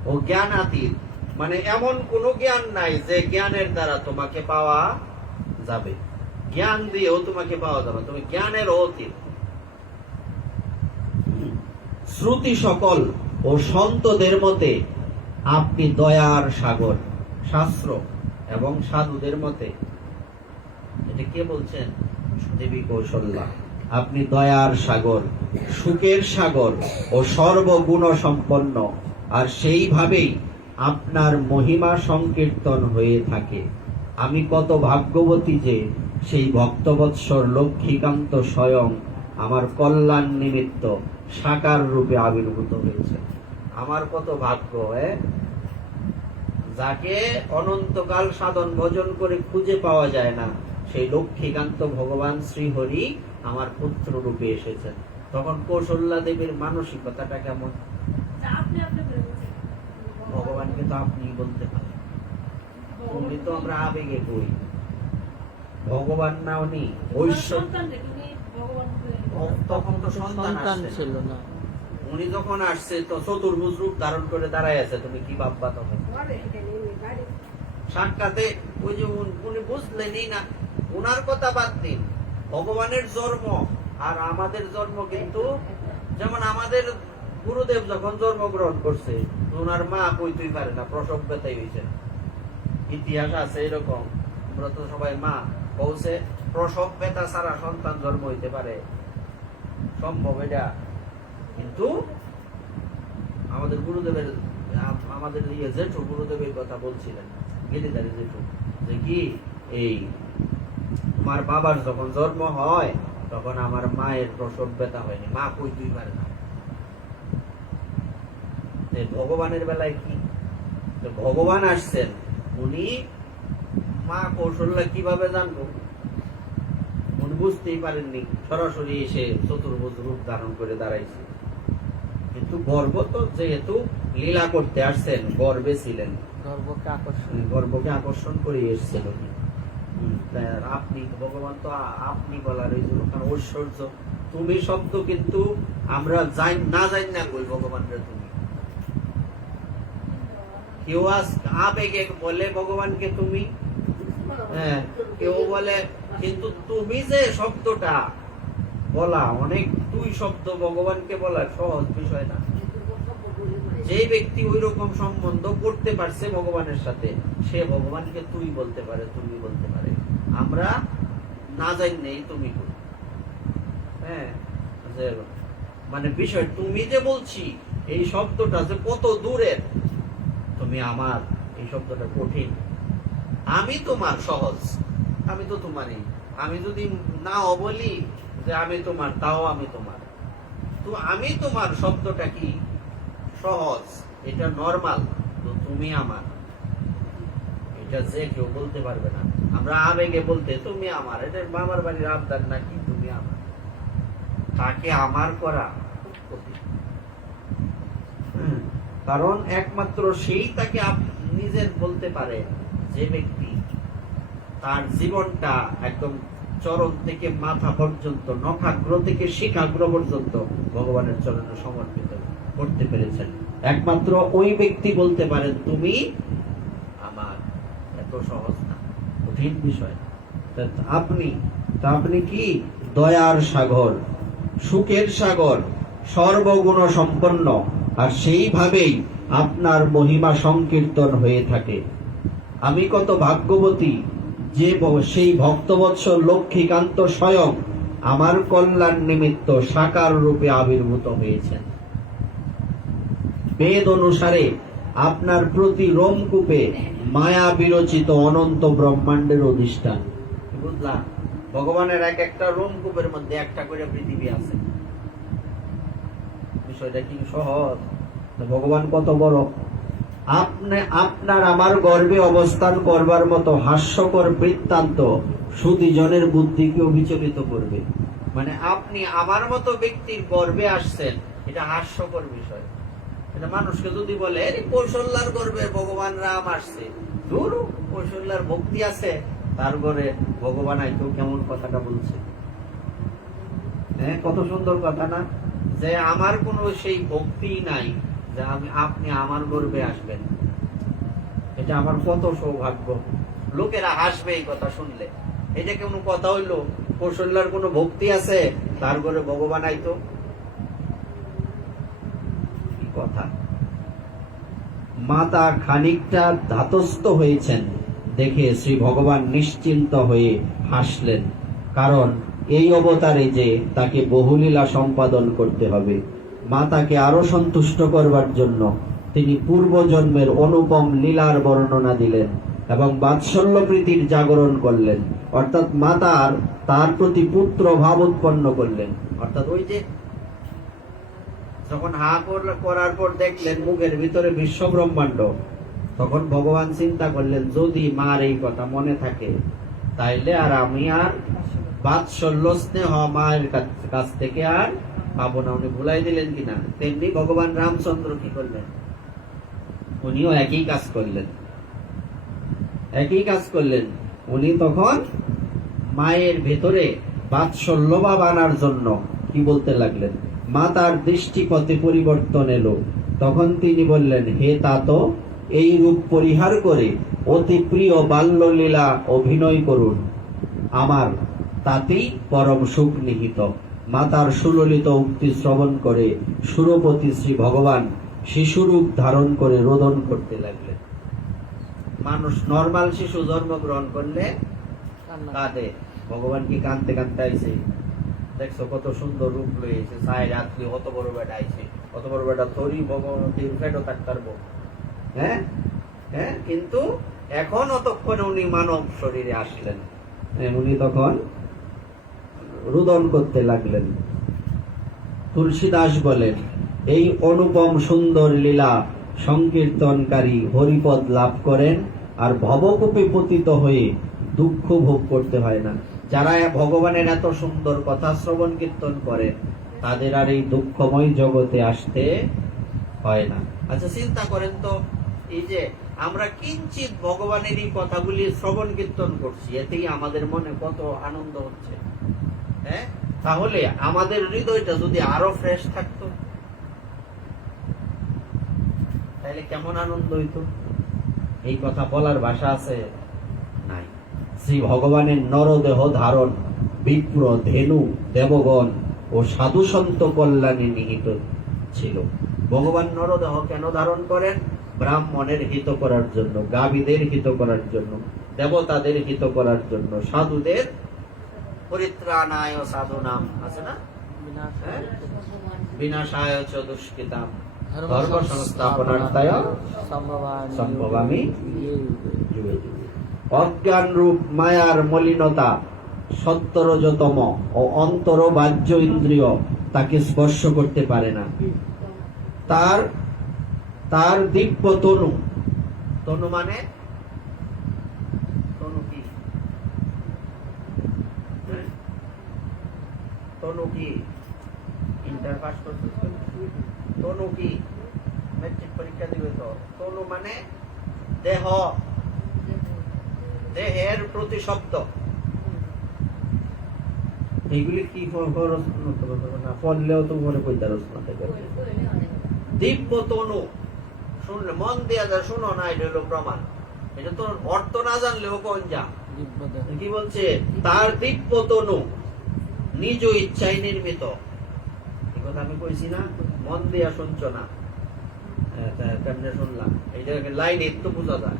ও জ্ঞানাতীত মানে এমন কোন জ্ঞান নাই যে জ্ঞানের দ্বারা তোমাকে পাওয়া যাবে, জ্ঞান দিয়েও তোমাকে পাওয়া যাবে, তুমি জ্ঞানের অতীত। শ্রুতি সকল ও সন্তদের মতে আপনি দয়ার সাগর, শাস্ত্র এবং সাধুদের মতে, এটা কে বলছেন? দেবী কৌশল্যা। আপনি দয়ার সাগর, সুখের সাগর ও সর্বগুণ সম্পন্ন, আর সেইভাবেই আপনার মহিমা সংকীর্তন হয়ে থাকে। আমি কত ভাগ্যবতী যে সেই ভক্তবৎসর লক্ষ্মীকান্ত স্বয়ং আমার কল্যাণ নিমিত্ত সাকার রূপে আবির্ভূত হয়েছে। আমার কত ভাগ্য, যাকে অনন্তকাল সাধন ভজন করে খুঁজে পাওয়া যায় না, সেই লক্ষ্মীকান্ত ভগবান শ্রীহরি আমার পুত্র রূপে এসেছেন। তখন কৌশল্যা দেবীর মানসিকতাটা কেমন? ভগবানকে তো আপনি বলতে পারেন, উনি তো আমরা আবেগে কই, ভগবান না উনি ঐশ্বর্য। তখন তো সন্তান ছিল না, উনি যখন আসছে তো চতুর্ভুজ রূপ ধারণ করে দাঁড়ায় আছে, তুমি কি ভাববা তখন? সাক্ষাতে ওই যে উনি বুঝলেনই না, উনার কথা বাদ দিন, ভগবানের জন্ম আর আমাদের জন্ম কিন্তু, যেমন আমাদের গুরুদেব যখন জন্মগ্রহণ করছে ওনার মা কইতেই পারে না, প্রসব ব্যথাই হয়েছে, ইতিহাস আছে এরকম। আমরা তো সবাই মা বলছে প্রসব ব্যথা ছাড়া সন্তান জন্ম হইতে পারে, সম্ভব এটা? কিন্তু আমাদের গুরুদেবের, আমাদের জেঠু গুরুদেবের কথা বলছিলেন, গিরিধারী জেঠু, যে কি এই আমার বাবার যখন জন্ম হয় তখন আমার মায়ের প্রসব ব্যথা হয়নি, মা কইতেই পারে না। ভগবানের বেলায় কি? ভগবান আসছেন, উনি মা কৌশল্যা কিভাবে জানবো? উনি বুঝতেই পারেননি, সরাসরি এসে চতুর্ভুজ রূপ ধারণ করে দাঁড়াইছে। কিন্তু গর্ব তো যেহেতু লীলা করতে আসছেন, গর্বে ছিলেন, গর্বকে আকর্ষণ করে এসেছিল। আপনি ভগবান তো আপনি বলার এই জন্য, কারণ ঐশ্বর্য, তুমি শব্দ কিন্তু আমরা না জানি না কই ভগবানকে তুমি। কেউ আবেগে বলে ভগবানকে তুমি, কেউ বলে, কিন্তু তুমি যে শব্দটা বলা, অনেক তুই শব্দ ভগবানকে বলা সহজ বিষয় না। যে ব্যক্তি ওই রকম সম্বন্ধ করতে পারছে ভগবানের সাথে, সে ভগবানকে তুই বলতে পারে, তুমি বলতে পারে। আমরা না জানি নেই তুমি, মানে বিষয় তুমি যে বলছি এই শব্দটা যে কত দূরের, তুমি আমার, এই শব্দটা কঠিন, আমি তোমার সহজ, আমি তো তোমারই। আমি যদি নাও বলি যে আমি তোমার, তাও আমি তোমার। তো আমি তোমার শব্দটা কি সহজ, এটা নরমাল, তো তুমি আমার, এটা যে কেউ বলতে পারবে না। আমরা আবেগে বলতে তুমি আমার, এটা মামার বাড়ির আবদার নাকি তুমি আমার, তাকে আমার করা কঠিন। কারণ একমাত্র সেই তাকে নিজের বলতে পারে যে ব্যক্তি তার জীবনটা একদম চরণ থেকে মাথা পর্যন্ত, নখাগ্র থেকে শিখাগ্র পর্যন্ত ভগবানের চরণে সমর্পিত করতে পেরেছেন, একমাত্র ওই ব্যক্তি বলতে পারেন তুমি আমার। এত সহজ না, কঠিন বিষয়। আপনি কি দয়ার সাগর, সুখের সাগর, সর্বগুণ সম্পন্ন, আর সেইভাবেই আপনার মহিমা সংকীর্তন হয়ে থাকে। আমি কত ভাগ্যবতী যে সেই ভক্তবৎসল লক্ষ্মীকান্ত স্বয়ং আমার কল্যাণ নিমিত্ত সাকার রূপে আবির্ভূত হয়েছেন। বেদ অনুসারে আপনার প্রতি রোমকূপে মায়া বিরচিত অনন্ত ব্রহ্মাণ্ডের অধিষ্ঠান। বুঝলাম, ভগবানের এক একটা রোমকূপের মধ্যে একটা করে পৃথিবী আছে। বিষয়টা কি সহজ? ভগবান কত বড়! আপনার আমার গর্ভে অবস্থান করবার মতো হাস্যকর বৃত্তান্ত সুদীজনের বুদ্ধিকেও বিচলিত করবে। মানে আপনি আমার মতো ব্যক্তির গর্ভে আসছেন, এটা হাস্যকর বিষয়। এটা মানুষকে যদি বলে কৌশল্যার গর্ভে ভগবান রাম আসছে, দূর, কৌশল্যার ভক্তি আছে তার ঘরে ভগবান আইতো, কেমন কথাটা বলছে। হ্যাঁ, কত সুন্দর কথা না? যে আমার কোনো সেই ভক্তি নাই যে আপনি আমার গর্ভে আসবেন। এটা আমার কত সৌভাগ্য। লোকেরা হাসবে এই কথা শুনলে। এটা কোনো কথা হইলো? কৌশল্যার কোনো ভক্তি আছে, তার ঘরে ভগবান আইতো? কি কথা! মাতা খানিকটা ধাতস্থ হয়েছেন দেখে শ্রী ভগবান নিশ্চিন্ত হয়ে হাসলেন, কারণ এই অবতারে যে তাকে বহুলীলা সম্পাদন করতে হবে। মাতাকে আরো সন্তুষ্ট করবার জন্য তিনি পূর্বজন্মের অনুপম লীলার বর্ণনা দিলেন এবং বাৎসল্য প্রীতির জাগরণ করলেন, অর্থাৎ মাতার তার প্রতি পুত্র ভাব উৎপন্ন করলেন। অর্থাৎ ওই যে যখন হা করার পর দেখলেন মুখের ভিতরে বিশ্ব ব্রহ্মাণ্ড, তখন ভগবান চিন্তা করলেন যদি মার এই কথা মনে থাকে তাইলে আর আমি আর বাৎসল্য স্নেহ মায়ের কাছ থেকে আর পাবো না। উনি ভুলাই দিলেন কিনা। তেমনি ভগবান রামচন্দ্র কি করলেন? উনিও একই কাজ করলেন। উনি তখন মায়ের ভেতরে বাৎসল্য ভাব আনার জন্য কি বলতে লাগলেন? মাতার দৃষ্টিপথে পরিবর্তন এলো। তখন তিনি বললেন, হে তাত, এই রূপ পরিহার করে অতি প্রিয় বাল্যলীলা অভিনয় করুন, আমার তাতেই পরম সুখ নিহিত। মাতার সুললিত উক্তি শ্রবণ করে সুরপতি শ্রী ভগবান শিশুরূপ ধারণ করে রোদন করতে লাগলেন। মানুষ নরমাল শিশু জন্মগ্রহণ করলে কাঁদে, ভগবান কি কাঁদতে কাঁদতে আইছে? দেখছো কত সুন্দর রূপ লইছে, সাই রাত্রি অত বড় বেটা আইছে, অত বড় বেটা তোরই ভগবান ফেটো থাকতে পারবো। হ্যাঁ হ্যাঁ, কিন্তু এখন অতক্ষণে উনি মানব শরীরে আসলেন, উনি তখন রোদন করতে লাগলেন। তুলসীদাস বলেন, এই অনুপম সুন্দর লীলা সংকীর্তনকারী হরিপদ লাভ করেন আর ভবকূপে পতিত হয়ে দুঃখ ভোগ করতে হয় না। যারা ভগবানের এত সুন্দর কথা শ্রবণ কীর্তন করেন তাদের আর এই দুঃখময় জগতে আসতে হয় না। আচ্ছা চিন্তা করেন তো, এই যে আমরা কিঞ্চিত ভগবানের এই কথাগুলি শ্রবণ কীর্তন করছি, এতেই আমাদের মনে কত আনন্দ হচ্ছে। হ্যাঁ, তাহলে আমাদের হৃদয়টা যদি আরো ফ্রেশ থাকতো তাহলে কেমন আনন্দ হইতো। এই কথা বলার ভাষা আছে নাই। শ্রী ভগবানের নরদেহ ধারণ বিপ্র, ধেনু, দেবগণ ও সাধু সন্ত কল্যাণে নিহিত ছিল। ভগবান নরদেহ কেন ধারণ করেন? ব্রাহ্মণের হিত করার জন্য, গাভীদের হিত করার জন্য, দেবতাদের হিত করার জন্য, সাধুদের পরিত্রাণায় সাধুনাম আছে না, বিনাশায় চ দুষ্কৃতাম ধর্ম সংস্থাপনার্থায় সম্ভবামি যুগে যুগে। অজ্ঞান রূপ মায়ার মলিনতা সত্তরজতম ও অন্তর বাহ্য ইন্দ্রিয় তাকে স্পর্শ করতে পারে না। তার দিব্য তনু, তনু মানে তনু কি? তনু কি? ইন্টার পাস করতে তনু কি? ম্যাট্রিক পরীক্ষা দিবে তো। তনু মানে দেহ, দেহের প্রতিশব্দ। এইগুলি কি খরচ না পড়লেও তো মনে কইতারস না। দিব্য তনু শুনলে মন দিয়া যা শুনো না, এটা হলো প্রমাণ। এটা তো অর্থ না জানলেও কোন যা কি বলছে, তার দিব্য তনু নিজ ইচ্ছায় নির্মিত। এই কথা আমি কইছি না, মন দিয়া শুনছ না, কেমনে শুনলাম, এইটা লাইন একটু বোঝা যায়।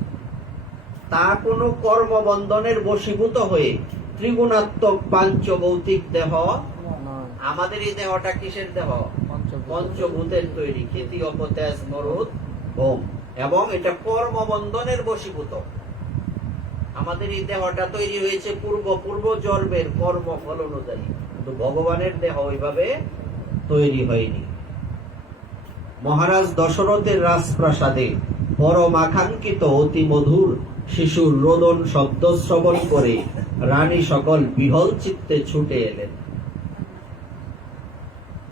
তা কোন কর্মবন্ধনের বশীভূত হয়ে ত্রিগুণাত্মক পাঞ্চভৌতিক দেহ, আমাদের এই দেহটা কিসের দেহ? পঞ্চভূতের তৈরি, ক্ষিতি অপ তেজ মরুদ ভৌম, এবং এটা কর্মবন্ধনের বশীভূত। আমাদের এই দেহটা তৈরি হয়েছে পূর্ব জন্মের কর্ম ফল অনুযায়ী, কিন্তু ভগবানের দেহ ওইভাবে তৈরি হয়নি। মহারাজ দশরথের রাজপ্রাসাদে পরম আকাঙ্ক্ষিত অতি মধুর শিশুর রোদন শব্দ শ্রবণ করে রানী সকল বিহল চিত্তে ছুটে এলেন।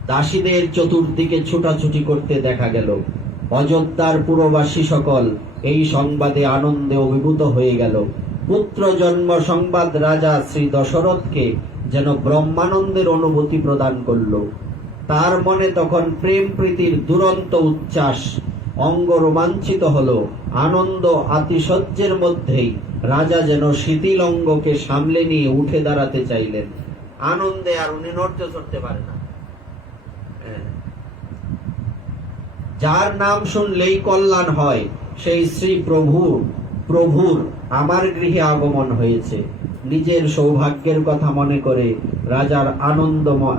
দাসীদের চতুর্দিকে ছুটাছুটি করতে দেখা গেল। অযোধ্যার পুরবাসী সকল এই সংবাদে আনন্দে অভিভূত হয়ে গেল। পুত্র জন্ম সংবাদ রাজা শ্রী দশরথকে যেন ব্রহ্মানন্দের অনুভূতি প্রদান করল। তার মনে তখন প্রেম প্রীতির দুরন্ত উচ্ছ্বাস, অঙ্গ রোমাঞ্চিত হল। আনন্দ আতিশয্যের মধ্যেই রাজা যেন শিথিল অঙ্গকে সামলে নিয়ে উঠে দাঁড়াতে চাইলেন। আনন্দে আর উনি নড়তে চড়তে পারে না। যার নাম শুনলেই কল্যাণ হয়, সেই শ্রী প্রভুর আমার গৃহে আগমন হয়েছে। নিজের সৌভাগ্যের কথা মনে করে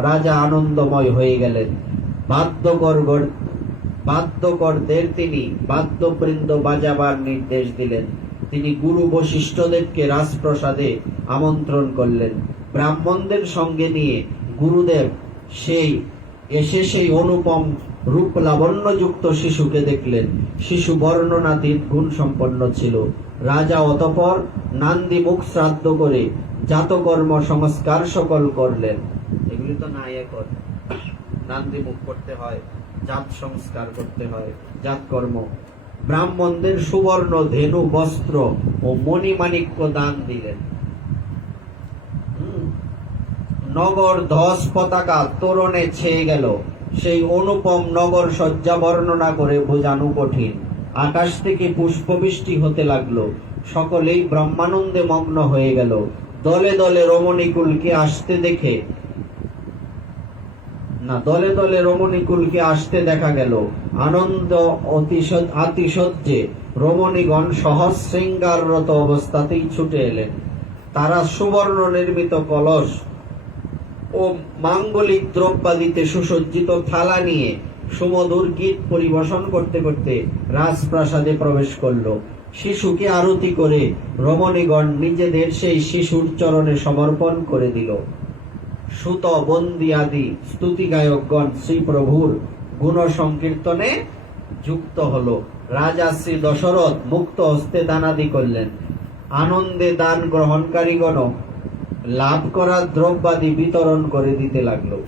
রাজা আনন্দময় হয়ে গেলেন। বাদ্যকরদের তিনি বাদ্যবৃন্দ বাজাবার নির্দেশ দিলেন। তিনি গুরু বশিষ্ঠদেবকে রাজপ্রাসাদে আমন্ত্রণ করলেন। ব্রাহ্মণদের সঙ্গে নিয়ে গুরুদেব সেই অনুপম রূপ লাবণ্যযুক্ত শিশুকে দেখলেন। শিশু বর্ণনাতীত গুণ সম্পন্ন ছিল। রাজা অতঃপর নান্দি মুখ শ্রাদ্ধ করে জাতকর্ম সংস্কার সকল করলেন। এগুলি তো নাই এখন, নান্দি মুখ করতে হয়, জাত সংস্কার করতে হয়, জাত কর্ম। ব্রাহ্মণদের সুবর্ণ ধেনু বস্ত্র ও মণিমাণিক্য দান দিলেন। নগর ধ্বজ পতাকা তোরণে ছেয়ে গেল। সেই অনুপম নগর সজ্জা বর্ণনা করে বোঝানো কঠিন। আকাশ থেকে পুষ্পবৃষ্টি হতে লাগলো। সকলেই ব্রহ্মানন্দে মগ্ন হয়ে গেল। দলে দলে রমণীকুলকে আসতে দেখা গেল। আনন্দ আতিশয্যে রমণীগণ সহজ শৃঙ্গাররত অবস্থাতেই ছুটে এলেন। তারা সুবর্ণ নির্মিত কলস ও মাঙ্গলিক দ্রব্যাদিতে সুসজ্জিত থালা নিয়ে সুমধুর গীত পরিবেশন করতে করতে রাজপ্রাসাদে প্রবেশ করল। শিশুকে আরতি করে রমণীগণ নিজেদের সেই শিশুর চরণে সমর্পণ করে দিল। সুত বন্দী আদি স্তুতি গায়কগণ শ্রী প্রভুর গুণ সংকীর্তনে যুক্ত হল। রাজা শ্রী দশরথ মুক্ত হস্তে দানাদি করলেন। আনন্দে দান গ্রহণকারীগণ লাভ করা দ্রব্যাদি বিতরণ করে দিতে লাগলো।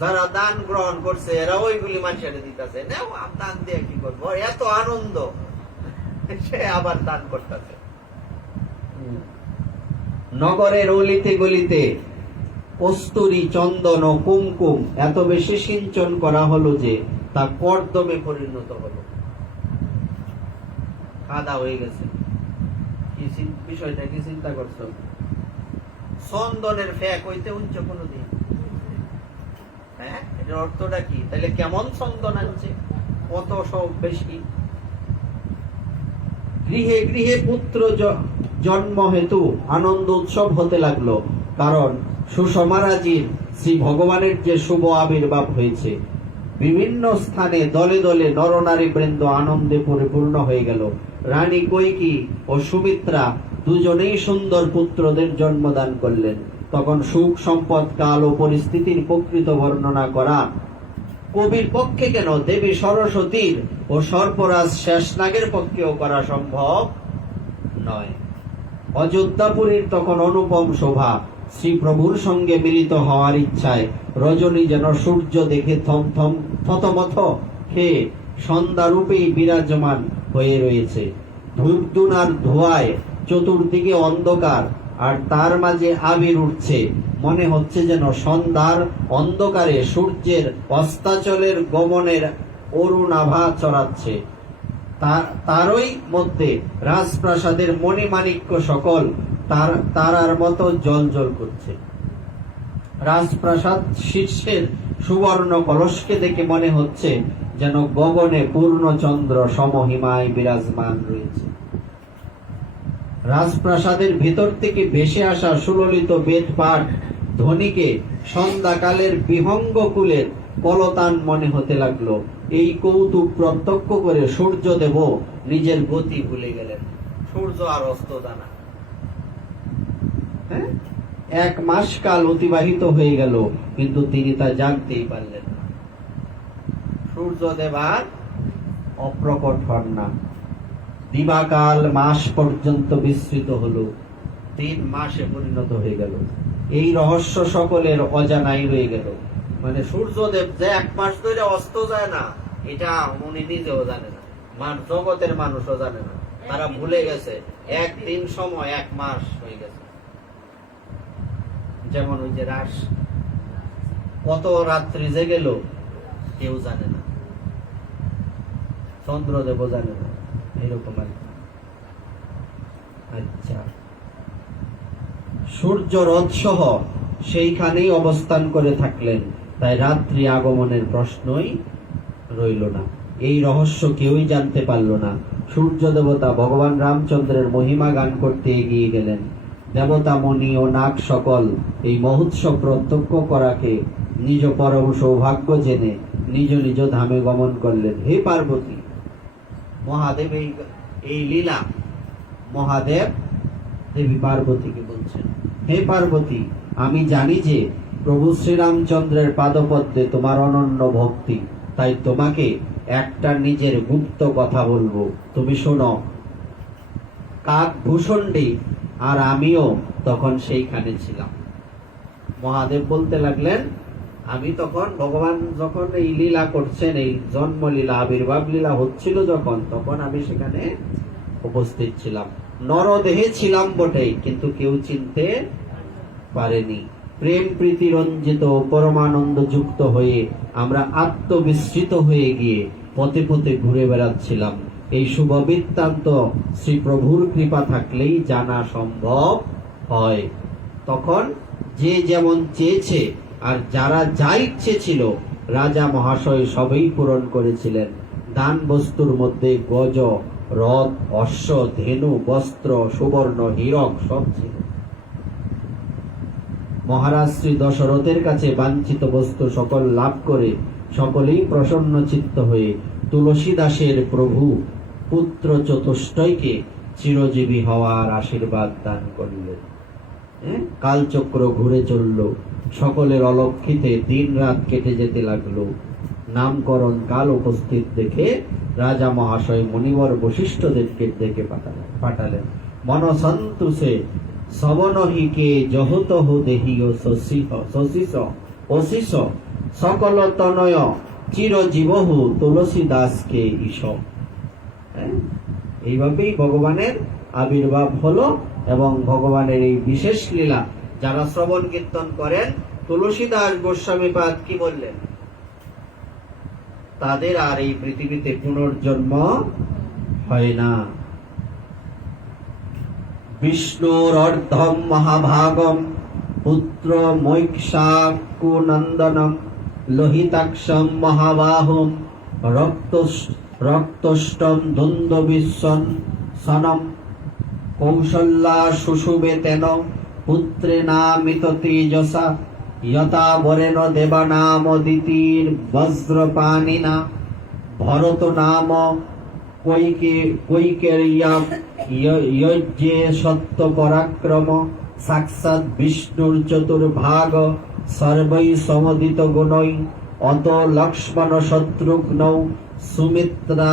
যারা দান গ্রহণ করছে এরা ওইগুলি মানুষের দিতেছে, দান দিয়ে কি করবো, এত আনন্দ, সে আবার দান করতেছে। নগরের অলিতে গলিতে কস্তুরী, চন্দন ও কুমকুম এত বেশি সিঞ্চন করা হলো যে তা কর্দমে পরিণত হলো, কাদা হয়ে গেছে। বিষয়টা কি চিন্তা করছো? চন্দনের ফ্যাক হইতে উঞ্চ কোনদিন, হ্যাঁ, এটার অর্থটা কি? তাহলে কেমন চন্দন আনছে, কত সব বেশি। গৃহে গৃহে পুত্র জন্ম হেতু আনন্দ উৎসব হতে লাগলো, কারণ সুষমারাজির শ্রী ভগবানের যে শুভ আবির্ভাব হয়েছে। বিভিন্ন স্থানে দলে দলে নরনারী বৃন্দ আনন্দে পরিপূর্ণ হয়ে গেল। রানী কৈকেয়ী ও সুমিত্রা দুজনেই সুন্দর পুত্রদের জন্মদান করলেন। তখন সুখ, সম্পদ, কাল ও পরিস্থিতির প্রকৃত বর্ণনা করা কবির পক্ষে কেন, দেবী সরস্বতীর ও সর্পরাজ শেষনাগের পক্ষেও করা সম্ভব নয়। অযোধ্যাপুরীর তখন অনুপম শোভা। শ্রী প্রভুর সঙ্গে মিলিত হওয়ার ইচ্ছায় রজনী যেন সূর্য দেখে থতমথ খেয়ে সন্ধ্যারূপেই বিরাজমান হয়ে রয়েছে। ধূপধুনার ধোঁয়ায় চতুর্দিকে অন্ধকার, আর তার মাঝে আবির উঠছে, মনে হচ্ছে যেন সন্ধ্যার অন্ধকারে সূর্যের অস্তাচলের গমনের অরুণ আভা ছড়াচ্ছে। তারই মধ্যে রাজপ্রাসাদের মণিমাণিক্য সকল তারার মতো জ্বলজ্বল করছে। রাজপ্রাসাদ শীর্ষের সুবর্ণ কলসকে দেখে মনে হচ্ছে যেন গগনে পূর্ণচন্দ্র সমহিমায় বিরাজমান রয়েছে। রাজপ্রাসাদের ভিতর থেকে ভেসে আসা সুললিত বেদ পাঠ ধ্বনিকে সন্ধ্যাকালের বিহঙ্গ কুলের কলতান মনে হতে লাগলো। এই কৌতুক প্রত্যক্ষ করে সূর্যদেব নিজের গতি ভুলে গেলেন। সূর্য আর অস্ত জানা। হ্যাঁ, 1 মাস কাল অতিবাহিত হয়ে গেল, কিন্তু তিনি তা জানতেই পারলেন না। সূর্যদেব আর অপ্রকট হন না। দিবাকাল মাস পর্যন্ত বিস্তৃত হলো, 3 মাসে পরিণত হয়ে গেল। এই রহস্য সকলের অজানাই রয়ে গেল। মানে সূর্যদেব যে 1 মাস ধরে অস্ত যায় না, এটা উনি নিজেও জানে না, জগতের মানুষও জানে না। তারা ভুলে গেছে 1 দিন সময় 1 মাস হয়ে গেছে। যেমন ওই যে রাস কত রাত্রি যে গেল কেউ জানে না, চন্দ্রদেবও জানে না, এরকম আর কি। আচ্ছা, সূর্য রথ সহ সেইখানেই অবস্থান করে থাকলেন, তাই রাত্রি আগমনের প্রশ্নই রইল না। এই রহস্য কেউই জানতে পারল না। সূর্য দেবতা ভগবান রামচন্দ্রের মহিমা গান করতে এগিয়ে গেলেন। দেবতা মণি ও নাগ সকল এই মহোৎসব প্রত্যক্ষ করাকে নিজ পরম সৌভাগ্য জেনে নিজ নিজ ধামে গমন করলেন। হে পার্বতী, মহাদেব এই লীলা, মহাদেব দেবী পার্বতীকে বলছেন, হে পার্বতী, আমি জানি যে প্রভু শ্রীরামচন্দ্রের পাদপদ্মে তোমার অনন্য ভক্তি, তাই তোমাকে একটা নিজের গুপ্ত কথা বলবো, তুমি শোনো। কাকভূষণ্ডী আর আমিও তখন সেইখানে ছিলাম। মহাদেব বলতে লাগলেন, আমি তখন ভগবান যখন এই লীলা করছেন, এই জন্ম লীলা আবির্ভাব লীলা হচ্ছিল যখন, তখন আমি সেখানে উপস্থিত ছিলাম। নরদেহে ছিলাম বটে, কিন্তু কেউ চিনতে পারেনি। প্রেম প্রীতি রঞ্জিত পরমানন্দ যুক্ত হয়ে আমরা আত্মবিস্মৃত হয়ে গিয়ে পথে পথে ঘুরে বেড়াচ্ছিলাম। এই শুভ বৃত্তান্ত শ্রী প্রভুর কৃপা থাকলেই জানা সম্ভব হয়। তখন যে যেমন চেয়েছে আর যারা যা ইচ্ছে ছিল রাজা মহাশয় সবই পূরণ করেছিলেন। দান বস্তুর মধ্যে গজ, রথ, অশ্ব, ধেনু, বস্ত্র, সুবর্ণ, হীরক সব ছিল। মহারাজ শ্রী দশরথের কাছে বাঞ্ছিত বস্তু সকল লাভ করে সকলেই প্রসন্ন চিত্ত হয়ে তুলসী দাসের প্রভু পুত্র চতুষ্টয়কে চিরজীবী হওয়ার আশীর্বাদ দান করলেন। কালচক্র ঘুরে চলল, সকলের অলক্ষিতে দিন রাত কেটে যেতে লাগলো। নামকরণ কাল উপস্থিত দেখে রাজা মহাশয় মণিবর বশিষ্ঠদেবকে ডেকে পাঠালেন। মনসন্তোষে সবনহিকে জহতহ দেহিও শশিস অশিষ সকল তনয় চিরজীবহু তুলসী দাসকে ঈশ। এইভাবেই ভগবানের আবির্ভাব হলো, এবং ভগবানের এই বিশেষ লীলা যারা শ্রবণ কীর্তন করেন, তুলসীদাস গোস্বামীপাদ কি বললেন, তাদের আর এই পৃথিবীতে পুনর্জন্ম হয় না। বিষ্ণুর অর্ধম মহাভাগম পুত্র মৈক্ষাকুনন্দনম লোহিতাক্ষম মহাবাহুম রক্তষ্টম দ্বন্দ্ববিশ্বন সনম কৌশল্যা শুশুবে তেন পুত্রে নামিত তেজসা যথা বরেণ দেবানাম দিতির বজ্রপাণিনা ভরত নাম কৈকেয়্যে সত্য পরাক্রম সাক্ষাৎ বিষ্ণুর চতুর্ভাগ সর্বৈ সমদিত গুণৈ অত লক্ষ্মণ শত্রুঘ্নৌ সুমিত্রা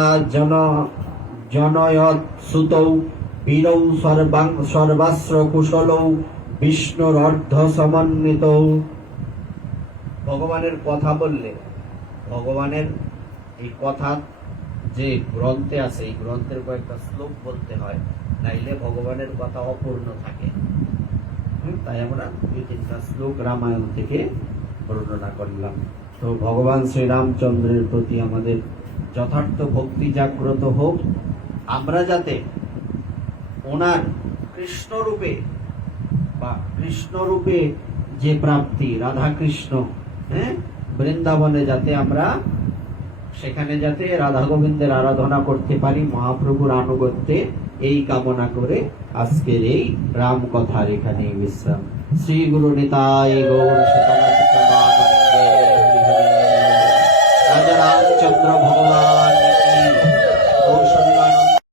জনয়ৎ সুতৌ বীরৌ সর্বাস্ত্র কুশলৌ বিষ্ণুর অর্ধ সমন্বিত। ভগবানের কথা বললে, ভগবানের এই কথা যে গ্রন্থে আছে, এই গ্রন্থের কয়েকটা শ্লোক বলতে হয়। নাইলে ভগবানের কথা অপূর্ণ থাকে। তাই আমরা 2-3টা শ্লোক রামায়ণ থেকে বর্ণনা করলাম। তো ভগবান শ্রীরামচন্দ্রের প্রতি আমাদের যথার্থ ভক্তি জাগ্রত হোক, আমরা যাতে ওনার কৃষ্ণ রূপে বা কৃষ্ণ রূপে যে প্রাপ্তি রাধা কৃষ্ণ, বৃন্দাবনে যাতে আমরা সেখানে যাতে রাধা গোবিন্দের আরাধনা করতে পারি মহাপ্রভুর আনুগত্যে, এই কামনা করে আজকের এই রাম কথার এখানে বিশ্রাম। শ্রী গুরু নিতাই গৌর সীতানাথ